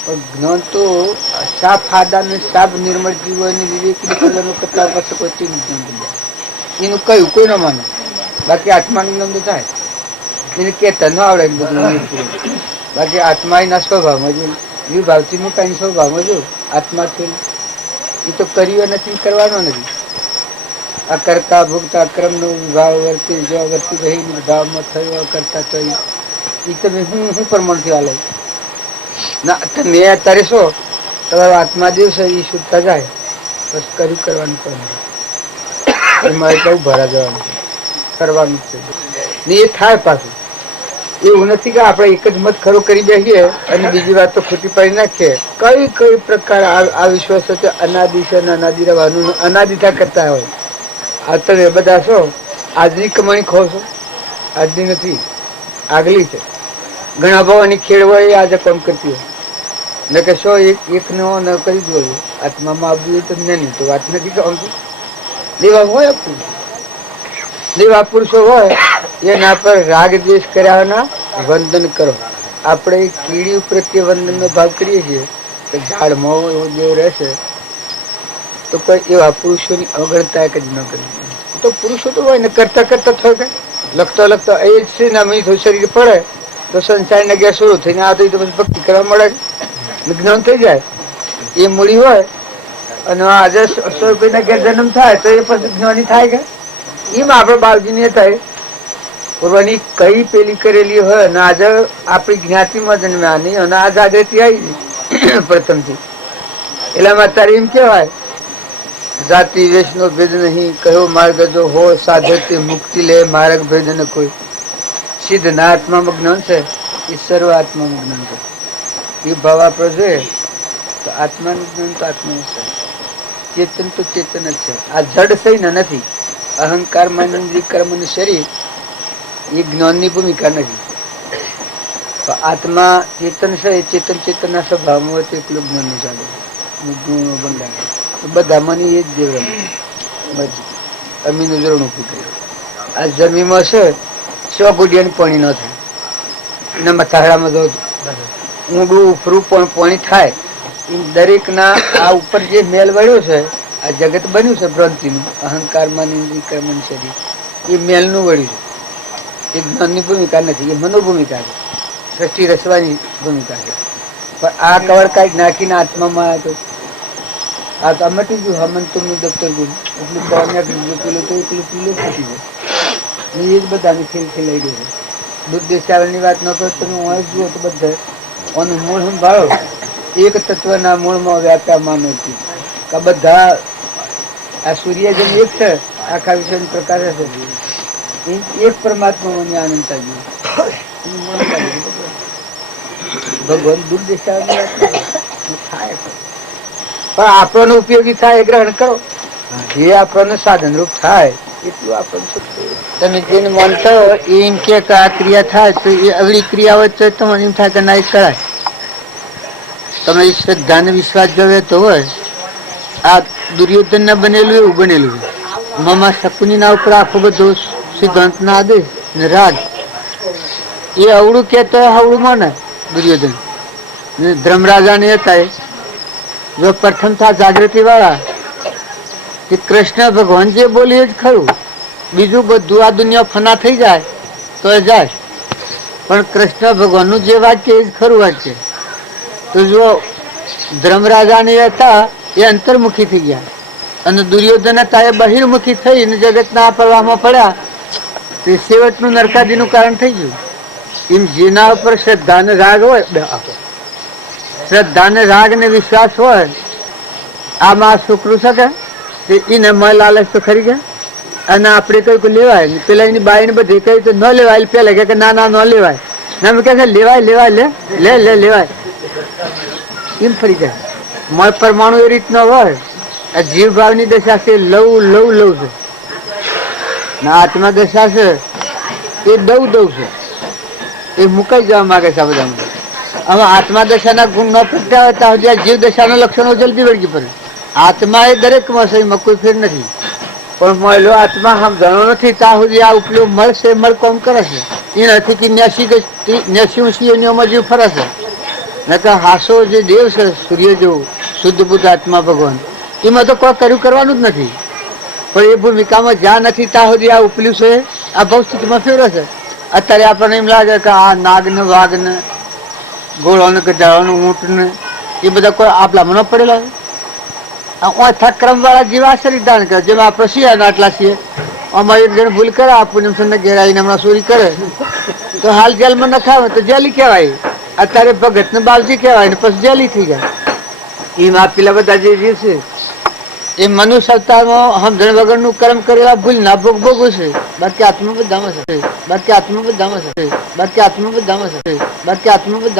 પણ જ્ઞાન તો સાફ આદા ને સાફ નિર્મળ જીવન વિવેકી કલરનું કરતા પાસે કોઈ ચીજ જ્ઞાન થઈ જાય. એનું કયું કોઈ ન માને, બાકી આત્માનું જ્ઞાન તો થાય. એને કહેતા ન આવડે બધું. બાકી આત્મા એના સ્વભાવમાં જો વિભાવથી મુકાય સ્વભાવમાં જો આત્મા છે એ તો કર્યો નથી, કરવાનો નથી. આ કરતા ભોગતા ક્રમ નો વિભાવ વર્તી જો વર્તી રહી વિભાવમાં થયો કરતા તો એ તમે હું પ્રમાણથી હાલે ના. તમે અત્યારે શું તમારો આત્મા દિવસે એ શુદ્ધતા જાય, બસ કર્યું કરવાનું પણ એમાં એટલું ભરા જવાનું કરવાનું છે ને એ થાય. પાછું એવું નથી કે આપણે એક જ મત ખરો કરી બેસીએ અને બીજી વાત તો ખોટી પાડી નાખીએ. કઈ પ્રકાર આ વિશ્વાસ છે અનાદિ છે અને અનાદિ રહેવાનું અનાદિતા કરતા હોય. આ તમે બધા છો આજની કમાણી ખો છો, આજની નથી આગલી છે. ઘણા ભાવની ખેડ હોય એ આજે કામ કરતી હોય ને કે શો એક નો ન કરી દો. આત્મામાં આવ્યું તો નહીં તો વાત નથી કે દેવા હોય દેવા પુરુષો હોય એના પર રાગ દ્વેષ કર્યાના વંદન કરો. આપણે કીડી પ્રત્યે વંદનનો ભાવ કરીએ છીએ કે ઝાડમાં એવો દેવ રહેશે તો કોઈ એવા પુરુષોની અવગણતા એક જ ન કરવી. તો પુરુષો તો હોય ને કરતા કરતા થયો કે લખતો એ જ છે ને થોડું શરીર પડે તો સંસાર ને ગયા શરૂ થઈને આ તો પછી ભક્તિ કરવા મળે, જ્ઞાન થઈ જાય. એ મૂડી હોય અને આજે 100 રૂપિયાના ઘેર જન્મ થાય તો એ પછી જ્ઞાની થાય કે એમ આપણે બાળજી ને થાય પૂર્વની કઈ પેલી કરેલી હોય અને આજે આપણી જ્ઞાતિમાં જન્મ્યા નહીં અને આ જાગૃતિ આવી પ્રથમથી. એટલામાં અત્યારે એમ કેવાય જાતિ વેશનો ભેદ નહીં, કયો માર્ગ જો હો સાધતે મુક્તિ લે, માર્ગ ભેદ ન કોઈ. સિદ્ધ ના આત્મામાં જ્ઞાન છે એ સર્વ આત્મામાં જ્ઞાન છે. એ ભાવ આપણે જોઈએ તો આત્માનું જ્ઞાન તો આત્માનું છે. ચેતન તો ચેતન જ છે. આ જડ થઈને નથી. અહંકાર માની કર્મ નું શરીર એ જ્ઞાનની ભૂમિકા નથી. તો આત્મા ચેતન છે એ ચેતનના સ્વભાવમાં હોય તો એટલું જ્ઞાન નું ચાલે ગુણો બંધાય. બધામાંની એ જ દેવ અમીનું ઝરણું ફૂટે. આ જમીનમાં છે 100 ગુડિયાનું પાણી ન થાય. એના મથાળામાં જો ઊંડું ઉફરું પણ પાણી થાય. દરેક ના આ ઉપર જે મેલ વળ્યો છે આ જગત બન્યું છે ભ્રાંતિનું અહંકાર માની કર્મન શરીર એ મેલનું વળ્યું છે. એ જ્ઞાનની ભૂમિકા નથી, એ મનોભૂમિકા છે, સૃષ્ટિ રચવાની ભૂમિકા છે. પણ આ કવર કાઢી નાખીને આત્મામાં આવ્યો તો આ તો મટી ગયું. હમંતુનું દફતર ગુણ એટલું કોન્યાક પેલું તો એટલું પીલું ફૂટી જાય. એ જ બધાની ખેલ ખેલાઈ ગયું છે. દૂધ દેશાવરની વાત ન કરો તમે હું જુઓ તો બધા આનું મૂળ સંભાળો એક તત્વના મૂળમાં વ્યાપ્યા માનો છે કે બધા આ સૂર્ય જેમ એક છે આખા વિશ્વનો પ્રકાશ છે એક પરમાત્મા મને આનંદ થાય ભગવાન દૂર દેશાવરની વાત થાય પણ આપણને ઉપયોગી થાય ગ્રહણ કરો. જે આપણને સાધન રૂપ થાય એટલું આપણને તમે જેને માનતા હો એમ કે આ ક્રિયા થાય તો એ અગલી ક્રિયા હોય તો તમને એમ થાય કે ના કરાય. તમે શ્રદ્ધા ને વિશ્વાસ જોવે તો હોય આ દુર્યોધન ને બનેલું એવું બનેલું છે. મામા શકુની ના ઉપર આખો બધો સિદ્ધાંત ના આદેશ ને રાગ એ અવળું કેતો હવળું માને દુર્યોધન ને ધર્મરાજા ને હતા જો પ્રથમ થા જાગૃતિ વાળા કે કૃષ્ણ ભગવાન જે બોલી જ ખરું, બીજું બધું આ દુનિયા ફના થઈ જાય તો એ જાય. પણ કૃષ્ણ ભગવાનનું જે વાક્ય એ જ ખરું વાક્ય. તો જો ધર્મરાજાને હતા એ અંતર્મુખી થઈ ગયા અને દુર્યોધન હતા એ બહિર્મુખી થઈને જગતના પ્રવાહમાં પડ્યા. તે છેવટનું નરકાદીનું કારણ થઈ ગયું. એમ જેના ઉપર શ્રદ્ધા ને રાગ હોય, શ્રદ્ધા ને રાગ ને વિશ્વાસ હોય, આમાં છોકરું શકે એને મય લાલચ તો ખરી ગયા. અને આપણે કહ્યું કે લેવાય, પેલા એની બાઈ ને બધી કહ્યું તો ન લેવાય. પેલા કે ના ના ન લેવાય, ના કે લેવાય લેવાય લે લે લેવાય. એમ ફરી જાય. મય પરમાણુ એ રીતનો હોય. આ જીવ ભાવની દશા છે લવ લવ લવ છે, આત્મા દશા છે એ દવ દવ છે. એ મુકાઈ જવા માંગે છે આ બધા. હવે આત્મા દશાના ગુણ ન પ્રગટ્યા હતા સુધી જીવ દશાના લક્ષણો જલ્દી વળગી પડે. આત્મા એ દરેકમાં છે, એમાં કોઈ ફેર નથી. પણ મળેલો આત્મા સમજાણો નથી ત્યાં સુધી આ ઉપયોગ મળશે મળ કોમ કરે છે. એ નથી કે 89 જીવ ફરે છે. નકર હાસો જે દેવ છે સૂર્ય જેવું શુદ્ધ બુદ્ધ આત્મા ભગવાન, એમાં તો કોઈ કર્યું કરવાનું જ નથી. પણ એ ભૂમિકામાં જ્યાં નથી ત્યાં સુધી આ ઉપલ્યું છે આ ભૌતિકમાં ફેરે છે. અત્યારે આપણને એમ લાગે કે આ નાગ ને વાઘ ને ઘોડો ને ગધાડો ઊંટ ને એ બધા કોઈ આપલામાં ન પડેલા. ક્રમ વાળા જેવા શરીર ધારણ કરે, જેમાં આપણે શિયાળા આટલા છીએ. અમારે એક જણ ભૂલ કરે આપણને ઘેરાઈને હમણાં ચોરી કરે તો હાલ જેલમાં ન ખાવે તો જેલી કહેવાય. અત્યારે ભગત ને બાલજી કહેવાય ને પછી જેલી થઈ જાય. એમાં પેલા બધા જે છે એ મનુષ્ય અવતારમાં સમજણ વગરનું કર્મ કરેલા ભૂલ ના ભોગ ભોગવું છે. બાકી આત્મા બધામાં છે, બાકી આત્મા બધામાં છે, બાકી આત્મા બધામાં છે, બાકી આત્મા બધા